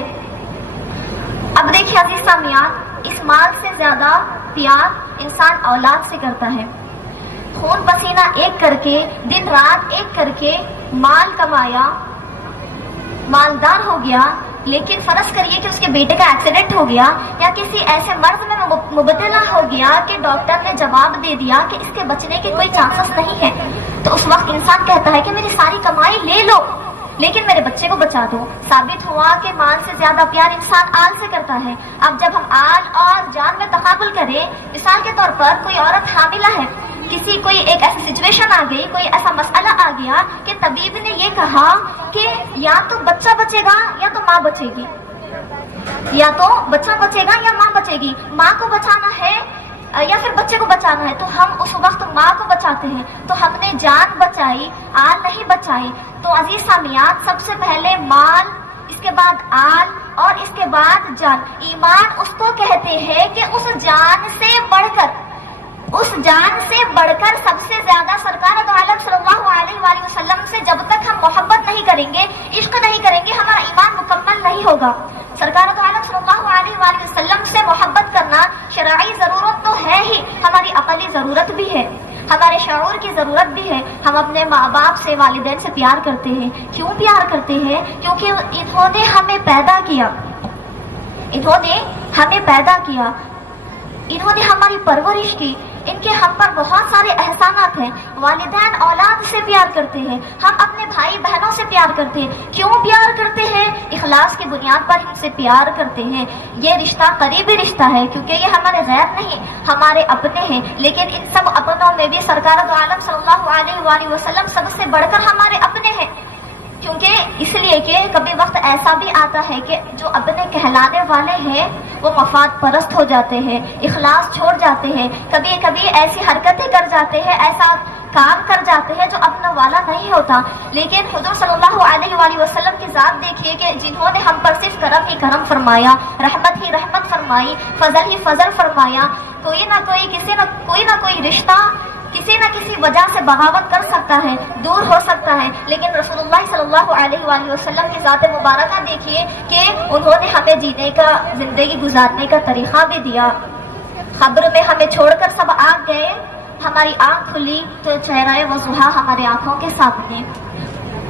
اب دیکھیے عزیز سامعین، اس مال سے زیادہ پیار انسان اولاد سے کرتا ہے. خون پسینہ ایک کر کے، دن رات ایک کر کے مال کمایا، مالدار ہو گیا، لیکن فرض کریے کہ اس کے بیٹے کا ایکسیڈنٹ ہو گیا یا کسی ایسے مرض میں مبتلا ہو گیا کہ ڈاکٹر نے جواب دے دیا کہ اس کے بچنے کے کوئی چانسز نہیں ہے، تو اس وقت انسان کہتا ہے کہ میری ساری کمائی لے لو لیکن میرے بچے کو بچا دو. ثابت ہوا کہ مال سے زیادہ پیار انسان آل سے کرتا ہے. اب جب ہم آل اور جان میں تقابل کریں، مثال کے طور پر کوئی عورت حاملہ ہے، کوئی ایک ایسی سچویشن آ گئی، کوئی ایسا مسئلہ آ گیا کہ طبیب نے یہ کہا کہ یا تو بچہ بچے گا یا تو ماں بچے گی، یا تو بچہ بچے گا یا ماں بچے گی، ماں کو بچانا ہے یا پھر بچے کو بچانا ہے، تو ہم اس وقت ماں کو بچاتے ہیں. تو ہم نے جان بچائی، آل نہیں بچائی. تو عزیز سامعین، سب سے پہلے مال، اس کے بعد آل اور اس کے بعد جان. ایمان اس کو کہتے ہیں کہ اس جان سے بڑھ کر سب سے زیادہ سرکار دو عالم صلی اللہ علیہ وآلہ وسلم سے جب تک ہم محبت نہیں کریں گے، عشق نہیں کریں گے، ہمارا ایمان مکمل نہیں ہوگا. سرکار دو عالم صلی اللہ علیہ وآلہ وسلم سے محبت کرنا شرعی ضرورت تو ہے ہی، ہماری عقلی ضرورت بھی ہے، ہمارے شعور کی ضرورت بھی ہے. ہم اپنے ماں باپ سے، والدین سے پیار کرتے ہیں. کیوں پیار کرتے ہیں؟ کیونکہ انہوں نے ہمیں پیدا کیا، انہوں نے ہماری پرورش کی، ان کے ہم پر بہت سارے احسانات ہیں. والدین اولاد سے پیار کرتے ہیں، ہم اپنے بھائی بہنوں سے پیار کرتے ہیں. کیوں پیار کرتے ہیں؟ اخلاص کی بنیاد پر ان سے پیار کرتے ہیں. یہ رشتہ قریبی رشتہ ہے کیونکہ یہ ہمارے غیر نہیں، ہمارے اپنے ہیں. لیکن ان سب اپنوں میں بھی سرکار دو عالم صلی اللہ علیہ وآلہ وسلم سب سے بڑھ کر ہمارے اپنے ہیں. کیونکہ اس لیے کہ کبھی وقت ایسا بھی آتا ہے کہ جو اپنے کہلانے والے ہیں وہ مفاد پرست ہو جاتے ہیں، اخلاص چھوڑ جاتے ہیں، کبھی کبھی ایسی حرکتیں کر جاتے ہیں، ایسا کام کر جاتے ہیں جو اپنا والا نہیں ہوتا. لیکن حضور صلی اللہ علیہ وآلہ وسلم کی ذات دیکھیے کہ جنہوں نے ہم پر صرف کرم ہی کرم فرمایا، رحمت ہی رحمت فرمائی، فضل ہی فضل فرمایا. کوئی نہ کوئی رشتہ کسی نہ کسی وجہ سے بغاوت کر سکتا ہے، دور ہو سکتا ہے، لیکن رسول اللہ صلی اللہ علیہ وآلہ وسلم کی ذات مبارکہ دیکھیے کہ انہوں نے ہمیں جینے کا، زندگی گزارنے کا طریقہ بھی دیا. قبر میں ہمیں چھوڑ کر سب آ گئے، ہماری آنکھ کھلی تو چہرہ وضحا ہماری آنکھوں کے سامنے.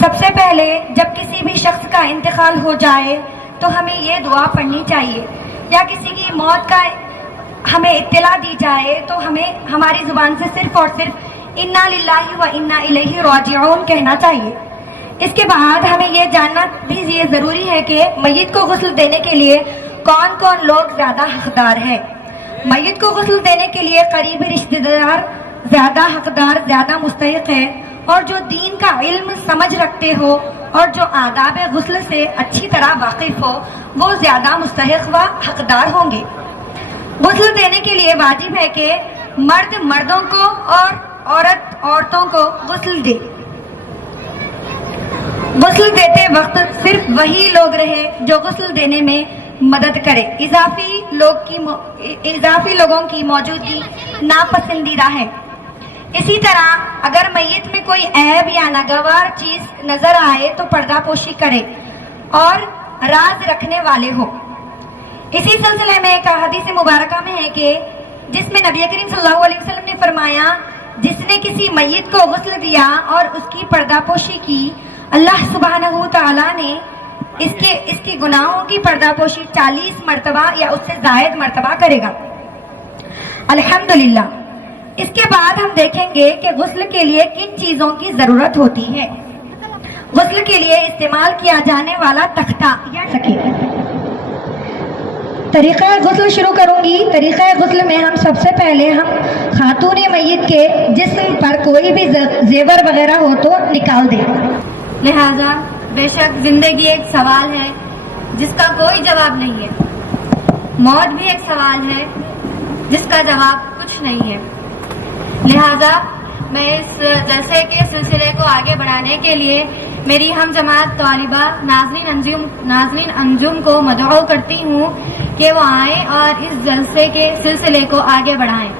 سب سے پہلے جب کسی بھی شخص کا انتقال ہو جائے تو ہمیں یہ دعا پڑھنی چاہیے، یا کسی کی موت کا ہمیں اطلاع دی جائے تو ہمیں ہماری زبان سے صرف اور صرف انا للہ و انا الیہ راجعون کہنا چاہیے۔ اس کے بعد ہمیں یہ جاننا بھی یہ ضروری ہے کہ میت کو غسل دینے کے لیے کون کون لوگ زیادہ حقدار ہیں۔ میت کو غسل دینے کے لیے قریبی رشتہ دار زیادہ حقدار، زیادہ مستحق ہے، اور جو دین کا علم سمجھ رکھتے ہو اور جو آداب غسل سے اچھی طرح واقف ہو وہ زیادہ مستحق و حقدار ہوں گے۔ غسل دینے کے لیے واجب ہے کہ مرد مردوں کو اور عورت عورتوں کو غسل دے۔ غسل دیتے وقت صرف وہی لوگ رہے جو غسل دینے میں مدد کرے، اضافی لوگوں کی موجودگی ناپسندیدہ ہے۔ اسی طرح اگر میت میں کوئی عیب یا ناگوار چیز نظر آئے تو پردہ پوشی کرے اور راز رکھنے والے ہو۔ اسی سلسلے میں ایک حدیث مبارکہ میں ہے کہ جس میں نبی کریم صلی اللہ علیہ وسلم نے فرمایا، جس نے کسی میت کو غسل دیا اور اس کی پردہ پوشی کی، اللہ سبحانہ تعالیٰ نے اس کے گناہوں کی پردہ پوشی 40 مرتبہ یا اس سے زائد مرتبہ کرے گا۔ الحمدللہ۔ اس کے بعد ہم دیکھیں گے کہ غسل کے لیے کن چیزوں کی ضرورت ہوتی ہے۔ غسل کے لیے استعمال کیا جانے والا تختہ یا تکیہ۔ طریقہ غسل شروع کروں گی۔ طریقہ غسل میں ہم سب سے پہلے خاتون میت کے جسم پر کوئی بھی زیور وغیرہ ہو تو نکال دیں۔ لہذا بے شک زندگی ایک سوال ہے جس کا کوئی جواب نہیں ہے، موت بھی ایک سوال ہے جس کا جواب کچھ نہیں ہے۔ لہذا میں اس جلسے کے سلسلے کو آگے بڑھانے کے لیے میری ہم جماعت طالبہ ناظرین انجم کو مدعو کرتی ہوں کہ وہ آئیں اور اس جلسے کے سلسلے کو آگے بڑھائیں۔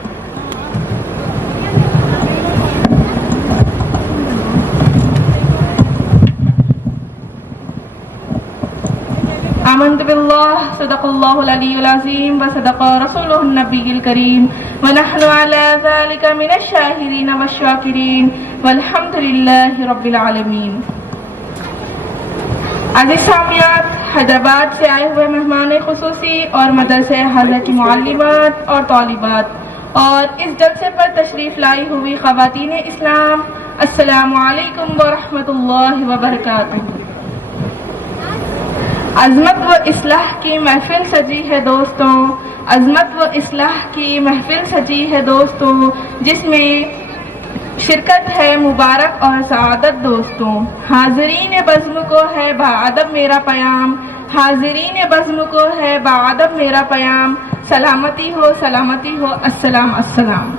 آمنت باللہ، صدق اللہ العلی العظیم وصدق رسولہ النبی الکریم ونحن علی ذلک من الشاہدین والشاکرین والحمد للہ رب العالمین۔ عزیز سامعات، حیدرآباد سے آئے ہوئے مہمان خصوصی اور مدرسہ حاضر کی معلمات اور طالبات اور اس جلسے پر تشریف لائی ہوئی خواتین اسلام، السلام علیکم ورحمۃ اللہ وبرکاتہ۔ عظمت و اصلاح کی محفل سجی ہے دوستوں، عظمت و اصلاح کی محفل سجی ہے دوستوں، جس میں شرکت ہے مبارک اور سعادت دوستوں۔ حاضرین بزم کو ہے باادب میرا پیام، حاضرین بزم کو ہے باادب میرا پیام، سلامتی ہو سلامتی ہو، السلام السلام۔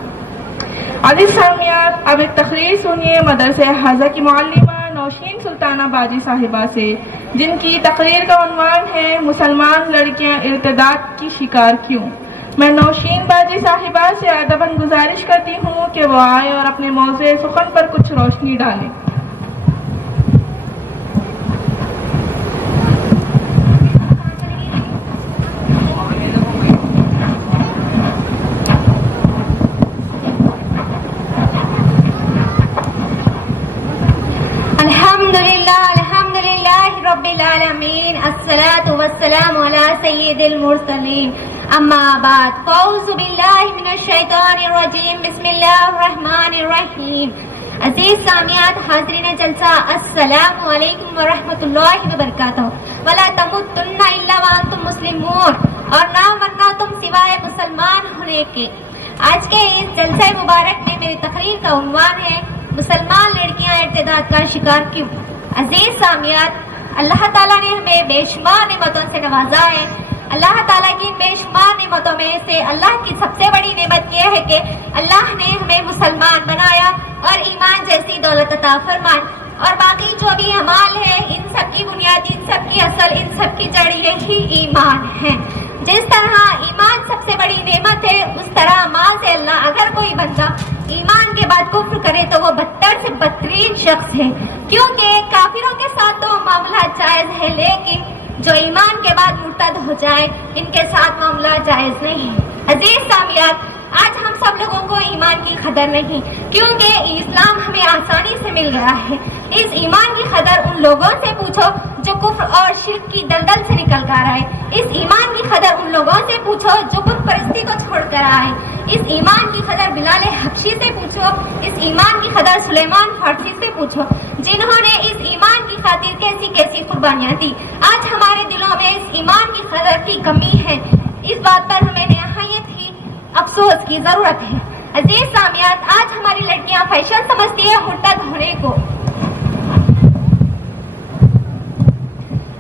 عزیز سامعات، اب ایک تقریر سنیے مدرسہ حاضر کی معلمہ نوشین سلطانہ باجی صاحبہ سے، جن کی تقریر کا عنوان ہے مسلمان لڑکیاں ارتداد کی شکار کیوں۔ میں نوشین باجی صاحبہ سے ادباً گزارش کرتی ہوں کہ وہ آئے اور اپنے موضوع سخن پر کچھ روشنی ڈالیں۔ رب العالمین، الصلاة والسلام علی سید المرسلین، اما بعد، فاعوذ باللہ من الشیطان الرجیم، بسم اللہ الرحمن الرحیم۔ عزیز سامعات، حاضرین جلسہ، السلام علیکم ورحمۃ اللہ وبرکاتہ۔ ولا تموتن الا وانتم مسلمون، اور نہ مرنا تم سوائے مسلمان ہونے کے۔ آج کے اس جلسہ مبارک میں میری تقریر کا عنوان ہے مسلمان لڑکیاں ارتداد کا شکار کیوں۔ عزیز سامعات، اللہ تعالیٰ نے ہمیں بے شمار نعمتوں سے نوازا ہے۔ اللہ تعالیٰ کی بے شمار نعمتوں میں سے اللہ کی سب سے بڑی نعمت یہ ہے کہ اللہ نے ہمیں مسلمان بنایا اور ایمان جیسی دولت عطا فرمائی، اور باقی جو بھی اعمال ہے ان سب کی بنیاد، ان سب کی اصل، ان سب کی جڑ یہی ایمان ہے۔ جس طرح ایمان سب سے بڑی نعمت ہے، اس طرح اعمال سے اللہ اگر کوئی بندہ ایمان کے بعد کفر کرے تو وہ بدتر سے بدترین شخص ہے، کیونکہ کافروں کے ساتھ تو معاملہ جائز ہے، لیکن جو ایمان کے بعد مرتد ہو جائے ان کے ساتھ معاملہ جائز نہیں۔ عزیز سامعات، آج ہم سب لوگوں کو ایمان کی قدر نہیں، کیونکہ اسلام ہمیں آسانی سے مل گیا ہے۔ اس ایمان کی قدر ان لوگوں سے پوچھو جو کفر اور شرک کی دلدل سے نکل کر آئے۔ اس ایمان کی قدر ان لوگوں سے پوچھو جو بت پرستی کو چھوڑ کر آئے۔ اس ایمان کی قدر بلال حبشی سے پوچھو۔ اس ایمان کی قدر سلیمان فارسی سے پوچھو، جنہوں نے اس ایمان کی خاطر کیسی کیسی قربانیاں دی۔ آج ہمارے دلوں میں اس ایمان کی قدر کی کمی ہے، اس بات پر ہمیں نہایت ہی افسوس کی ضرورت ہے۔ عزیز سامعات، آج ہماری لڑکیاں فیشن سمجھتی ہے مرتد ہونے کو۔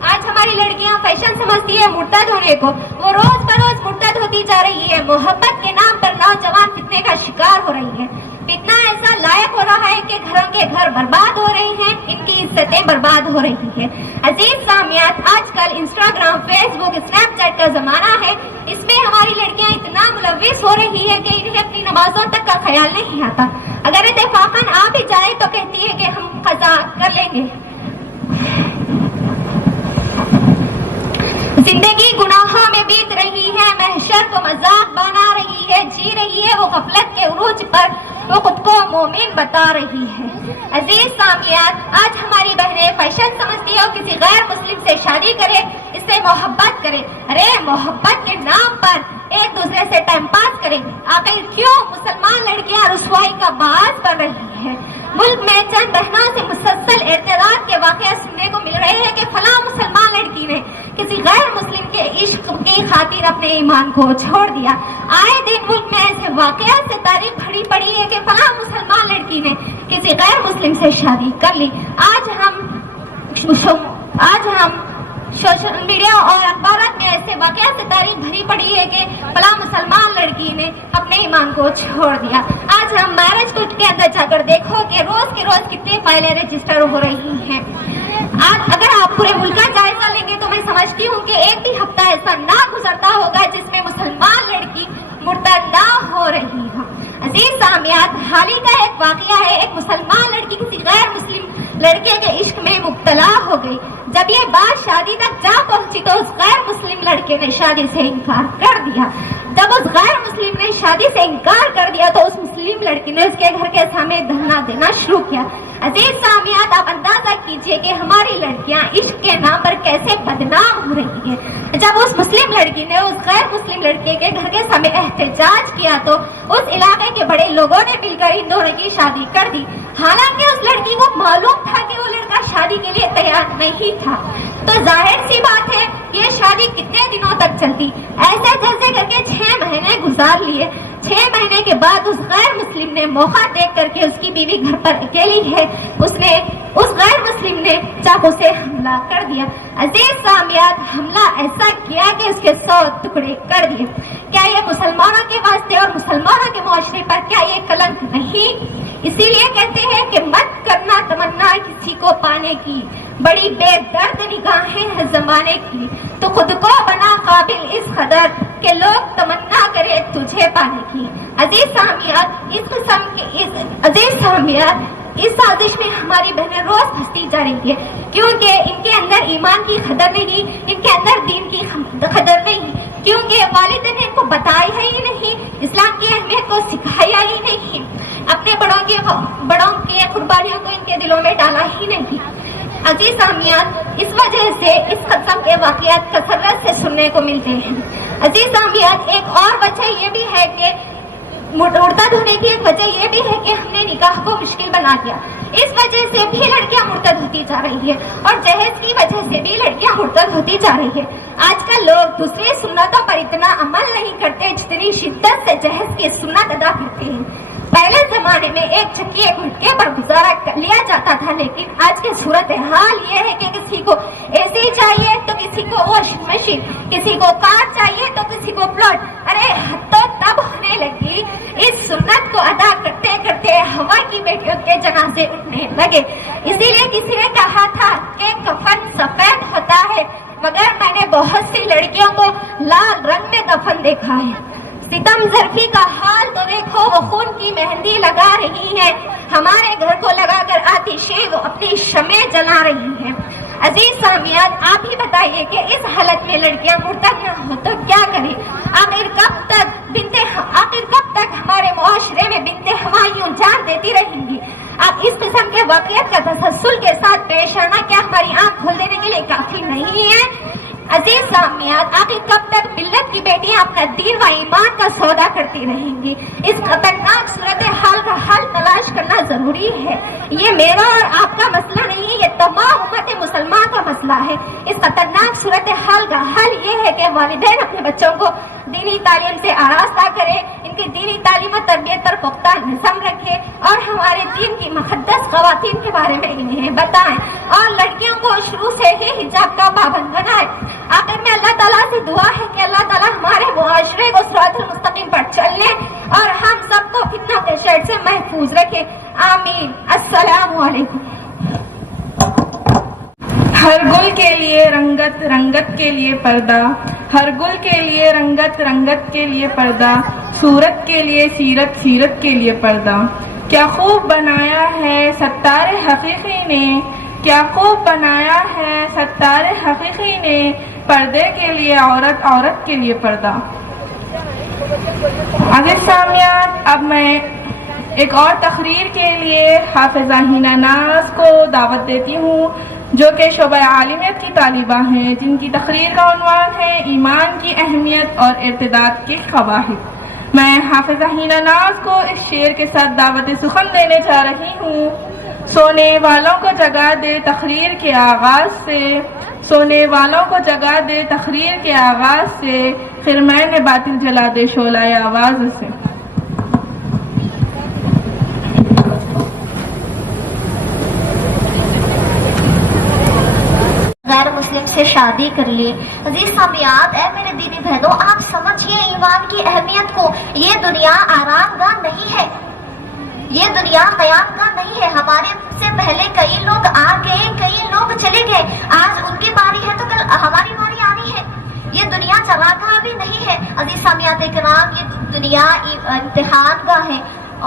آج ہماری لڑکیاں فیشن سمجھتی ہے مرتد ہونے کو، وہ روز بروز مرتد ہوتی جا رہی ہے۔ محبت کے نام پر نوجوان فتنے کا شکار ہو رہی ہے۔ فتنہ ایسا لائق ہو رہا ہے کہ گھروں کے گھر برباد ہو رہے ہیں، ان کی عزتیں برباد ہو رہی ہیں۔ عزیز سامعات، آج کل انسٹاگرام، فیس بک، اسنیپ چیٹ کا زمانہ ہے۔ اس میں ہماری لڑکیاں اتنا ملوث ہو رہی ہے کہ انہیں اپنی نمازوں تک کا خیال نہیں آتا۔ اگر اتفاقاً آ بھی جائے تو کہتی ہے کہ ہم قضا کر لیں گے۔ زندگی گناہوں میں بیت رہی ہے، محشر کو مذاق بنا رہی ہے، جی رہی ہے وہ غفلت کے عروج پر، وہ خود کو مومن بتا رہی ہے۔ عزیز سامعات، آج ہماری بہنیں فیشن سمجھتی ہے اور کسی غیر مسلم سے شادی کرے، اس سے محبت کرے۔ ارے محبت کے نام پر ایک دوسرے سے ٹائم پاس کریں۔ آخر کیوں مسلمان لڑکیاں رسوائی کا باعث بن رہی ہیں؟ ملک میں چند بہنوں سے مسلسل اعتراض کے واقعات سننے کو مل رہے ہیں کہ فلاں مسلمان لڑکی نے کسی غیر مسلم کے عشق کی خاطر اپنے ایمان کو چھوڑ دیا۔ آئے دن ملک میں ایسے واقعات سے تاریخ بھری پڑی ہے کہ فلاں مسلمان لڑکی نے کسی غیر مسلم سے شادی کر لی۔ آج ہم سوشل میڈیا اور اخبارات میں ایسے واقعات سے تاریخ بھری پڑی ہے کہ فلاں مسلمان لڑکی نے اپنے ایمان کو چھوڑ دیا۔ آج ہم میرج کوٹ کے اندر جا کر دیکھو کہ روز کے روز کتنے فائلیں رجسٹر ہو رہی ہیں۔ آج اگر آپ پورے ملک کا جائزہ لیں گے تو میں سمجھتی ہوں کہ ایک بھی ہفتہ ایسا نہ گزرتا ہوگا جس میں مسلمان لڑکی مرتد نہ ہو رہی ہو۔ عزیز سامعات، حال ہی کا ایک واقعہ ہے، ایک مسلمان لڑکی کسی غیر مسلم لڑکے کے عشق میں مبتلا ہو گئی۔ جب یہ بات شادی تک جا پہنچی تو اس غیر مسلم لڑکے نے شادی سے انکار کر دیا۔ جب اس غیر مسلم نے شادی سے انکار کر دیا تو اس مسلم لڑکی نے اس کے گھر کے سامنے دھرنا دینا شروع کیا۔ عزیز سامعات، آپ اندازہ کیجئے کہ ہماری لڑکیاں عشق کے نام پر کیسے بدنام ہو رہی ہیں۔ جب اس مسلم لڑکی نے اس غیر مسلم لڑکے کے گھر کے سامنے احتجاج کیا تو اس علاقے کے بڑے لوگوں نے مل کر ان دونوں کی شادی کر دی، حالانکہ اس لڑکی کو معلوم تھا کہ وہ لڑکا شادی کے لیے تیار نہیں تھا۔ تو ظاہر سی بات ہے یہ شادی کتنے دنوں تک چلتی؟ ایسے جیسے کر کے 6 مہینے گزار لیے۔ 6 مہینے کے بعد اس غیر مسلم نے موقع دیکھ کر کے اس کی بیوی گھر پر اکیلی ہے، اس غیر مسلم نے چاقو سے حملہ کر دیا۔ عزیز سامعات، حملہ ایسا کیا کہ اس کے 100 ٹکڑے کر دیے۔ کیا یہ مسلمانوں کے واسطے اور مسلمانوں کے معاشرے پر کیا یہ کلنک نہیں؟ اسی لیے کہتے ہیں کہ مت کرنا تمنا کسی کو پانے کی، بڑی بے درد نگاہیں ہیں زمانے کی، تو خود کو بنا قابل اس قدر کہ لوگ تمنا کرے تجھے پانے کی۔ عزیز سامعات، اس سازش میں ہماری بہنیں روز پھنستی جا رہی ہے، کیونکہ ان کے اندر ایمان کی قدر نہیں، ان کے اندر دین کی قدر نہیں، کیونکہ والدین نے ان کو بتایا ہی نہیں، اسلام کی اہمیت کو سکھایا ہی نہیں، اپنے بڑوں کی قربانیوں کو ان کے دلوں میں ڈالا ہی نہیں۔ عزیز سامعات، اس وجہ سے اس قسم کے واقعات کثرت سے سننے کو ملتے ہیں۔ عزیز سامعات، ایک اور وجہ یہ بھی ہے کہ مرتد ہونے کی ایک وجہ یہ بھی ہے کہ ہم نے نکاح کو مشکل بنا دیا، اس وجہ سے بھی لڑکیاں مرتد ہوتی جا رہی ہے، اور جہیز کی وجہ سے بھی لڑکیاں مرتد ہوتی جا رہی ہے۔ آج کل لوگ دوسری سنتوں پر اتنا عمل نہیں کرتے جتنی شدت سے جہیز کی سنت ادا کرتے ہیں۔ پہلے زمانے میں ایک چکی ایک مٹکے پر گزارا لیا جاتا تھا، لیکن آج کی صورتحال یہ ہے کہ کسی کو اے سی چاہیے تو کسی کو واشنگ مشین، کسی کو کار چاہیے تو کسی کو پلاٹ۔ ارے تو تب ہونے لگی، اس سنت کو ادا کرتے کرتے ہوا کی بیٹیوں کے جنازے اٹھنے لگے۔ اسی لیے کسی نے کہا تھا کہ کفن سفید ہوتا ہے، مگر میں نے بہت سی لڑکیوں کو لال رنگ میں دفن دیکھا ہے۔ ستم ظرفی کا حال تو دیکھو، وہ خون کی مہندی لگا رہی ہے، ہمارے گھر کو لگا کر آتشیں وہ اپنی شمع جلا رہی ہیں۔ عزیز سامعات، آپ ہی بتائیے کہ اس حالت میں لڑکیاں مرتد نہ ہو تو کیا کریں؟ آخر کب تک ہمارے معاشرے میں بنتے ہمایوں جان دیتی رہیں گی؟ اب اس قسم کے واقعات کا تسلسل کے ساتھ پیش آنا کیا ہماری آنکھ کھول دینے کے لیے کافی نہیں ہے؟ عزیز سامعین، آخر کب تک ملت کی بیٹیاں اپنا دین و ایمان کا سودا کرتی رہیں گی؟ اس خطرناک صورتحال کا حل تلاش کرنا ضروری ہے. یہ میرا اور آپ کا مسئلہ نہیں ہے، یہ تمام امت مسلمان کا مسئلہ ہے. اس خطرناک صورتحال کا حل یہ ہے کہ والدین اپنے بچوں کو دینی تعلیم سے آراستہ کریں، ان کی دینی تعلیم و تربیت پر پختہ نظم رکھے اور ہمارے دین کی مقدس خواتین کے بارے میں انہیں بتائیں اور لڑکیوں کو شروع سے ہی حجاب کا پابند بنائیں. آخر میں اللہ تعالیٰ سے دعا ہے کہ اللہ تعالیٰ ہمارے معاشرے کو صراط المستقیم پر چلنے اور ہم سب کو فتنہ کے شر سے محفوظ رکھے. آمین. السلام علیکم. ہر گل کے لیے رنگت، رنگت کے لیے پردہ، ہر گل کے لیے رنگت، رنگت کے لیے پردہ، صورت کے لیے سیرت، سیرت کے لیے پردہ. کیا خوب بنایا ہے ستار حقیقی نے، کیا خوب بنایا ہے ستار حقیقی نے، پردے کے لیے عورت، عورت کے لیے پردہ. عزیز سامعین، اب میں ایک اور تقریر کے لیے حافظہ ہینا ناز کو دعوت دیتی ہوں، جو کہ شعبہ عالمیت کی طالبہ ہیں، جن کی تقریر کا عنوان ہے ایمان کی اہمیت اور ارتداد کے قواعد. میں حافظہ ہینا ناز کو اس شعر کے ساتھ دعوت سخن دینے جا رہی ہوں. سونے والوں کو جگا دے تقریر کے آغاز سے، سونے والوں کو جگا دے تقریر کے آغاز سے، خرمین باطل جلا دے شعلہ آواز سے. غیر مسلم سے شادی کر لی. عزیز سامعات، اے میرے دینی بہنوں، آپ سمجھیے ایمان کی اہمیت کو. یہ دنیا آرام گاہ نہیں ہے، یہ دنیا قیام گاہ نہیں ہے. ہمارے سے پہلے کئی لوگ آ گئے، کئی لوگ چلے گئے. آج ان کی باری ہے تو کل ہماری باری آنی ہے. یہ دنیا چراگاہ بھی نہیں ہے. عزیز سامعات کرام، یہ دنیا امتحان گاہ ہے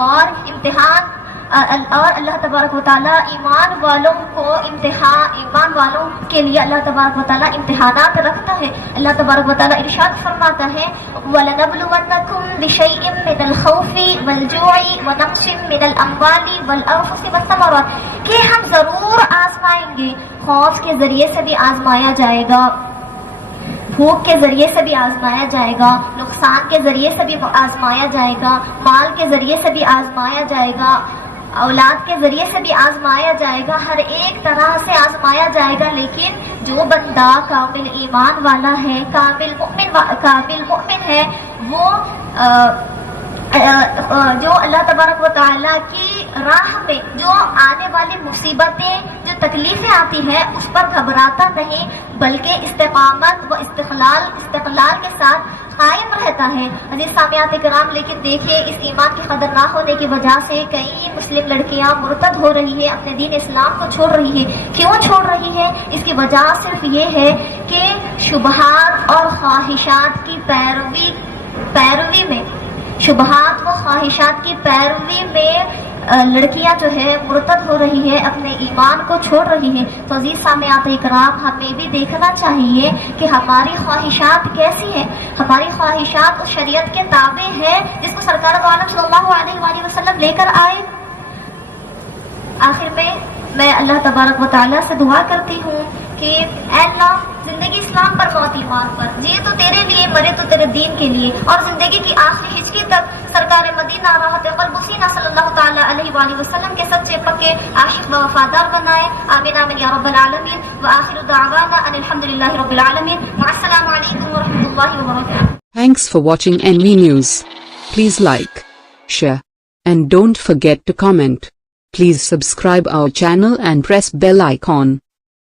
اور امتحان اور اللہ تبارک و تعالیٰ ایمان والوں کو ایمان والوں کے لیے اللہ تبارک و تعالیٰ امتحانات رکھتا ہے. اللہ تبارک و تعالیٰ ارشاد فرماتا ہے وَلَنَبْلُوَنَّكُمْ بِشَيْءٍ مِّنَ الْخَوْفِ وَالْجُوعِ وَنَقْصٍ مِّنَ الْأَمْوَالِ وَالْأَنفُسِ وَالثَّمَرَاتِ، کہ ہم ضرور آزمائیں گے. خوف کے ذریعے سے بھی آزمایا جائے گا، بھوک کے ذریعے سے بھی آزمایا جائے گا، نقصان کے ذریعے سے بھی آزمایا جائے گا، مال کے ذریعے سے بھی آزمایا جائے گا، اولاد کے ذریعے سے بھی آزمایا جائے گا. ہر ایک طرح سے آزمایا جائے گا. لیکن جو بندہ کامل ایمان والا ہے، کامل مؤمن ہے، وہ جو اللہ تبارک و تعالیٰ کی راہ میں جو آنے والی مصیبتیں، جو تکلیفیں آتی ہیں، اس پر گھبراتا نہیں، بلکہ استقامت و استقلال کے ساتھ قائم رہتا ہے. عزیز سامعات کرام، لیکن دیکھیے اس ایمان کی قدر نہ ہونے کی وجہ سے کئی مسلم لڑکیاں مرتد ہو رہی ہیں، اپنے دین اسلام کو چھوڑ رہی ہیں. کیوں چھوڑ رہی ہے؟ اس کی وجہ صرف یہ ہے کہ شبہات اور خواہشات کی پیروی میں شبہات و خواہشات کی پیروی میں لڑکیاں جو ہے مرتد ہو رہی ہے، اپنے ایمان کو چھوڑ رہی ہیں. تو عزیز سامعات اکرام، ہمیں بھی دیکھنا چاہیے کہ ہماری خواہشات کیسی ہیں. ہماری خواہشات اس شریعت کے تابع ہے جس کو سرکار عالم صلی اللہ علیہ وآلہ وسلم لے کر آئے. آخر میں اللہ تبارک و تعالیٰ سے دعا کرتی ہوں کہ اے اللہ، زندگی اسلام پر، موت ایمان پر، جیے تو تیرے لیے، مرے تو تیرے دین کے لیے، اور زندگی کی آخری ہچکی تک سرکار مدینہ راحت قلب سینہ صلی اللہ تعالیٰ علیہ وآلہ وسلم کے سچے پکے عاشق و وفادار بنائے. آمین آمین یا رب العالمین. وآخر دعوانا ان الحمدللہ رب العالمین. السلام علیکم ورحمۃ اللہ وبرکاتہ. Thanks for watching NV News. Please like, share, and don't forget to comment. Please subscribe our channel and press bell icon.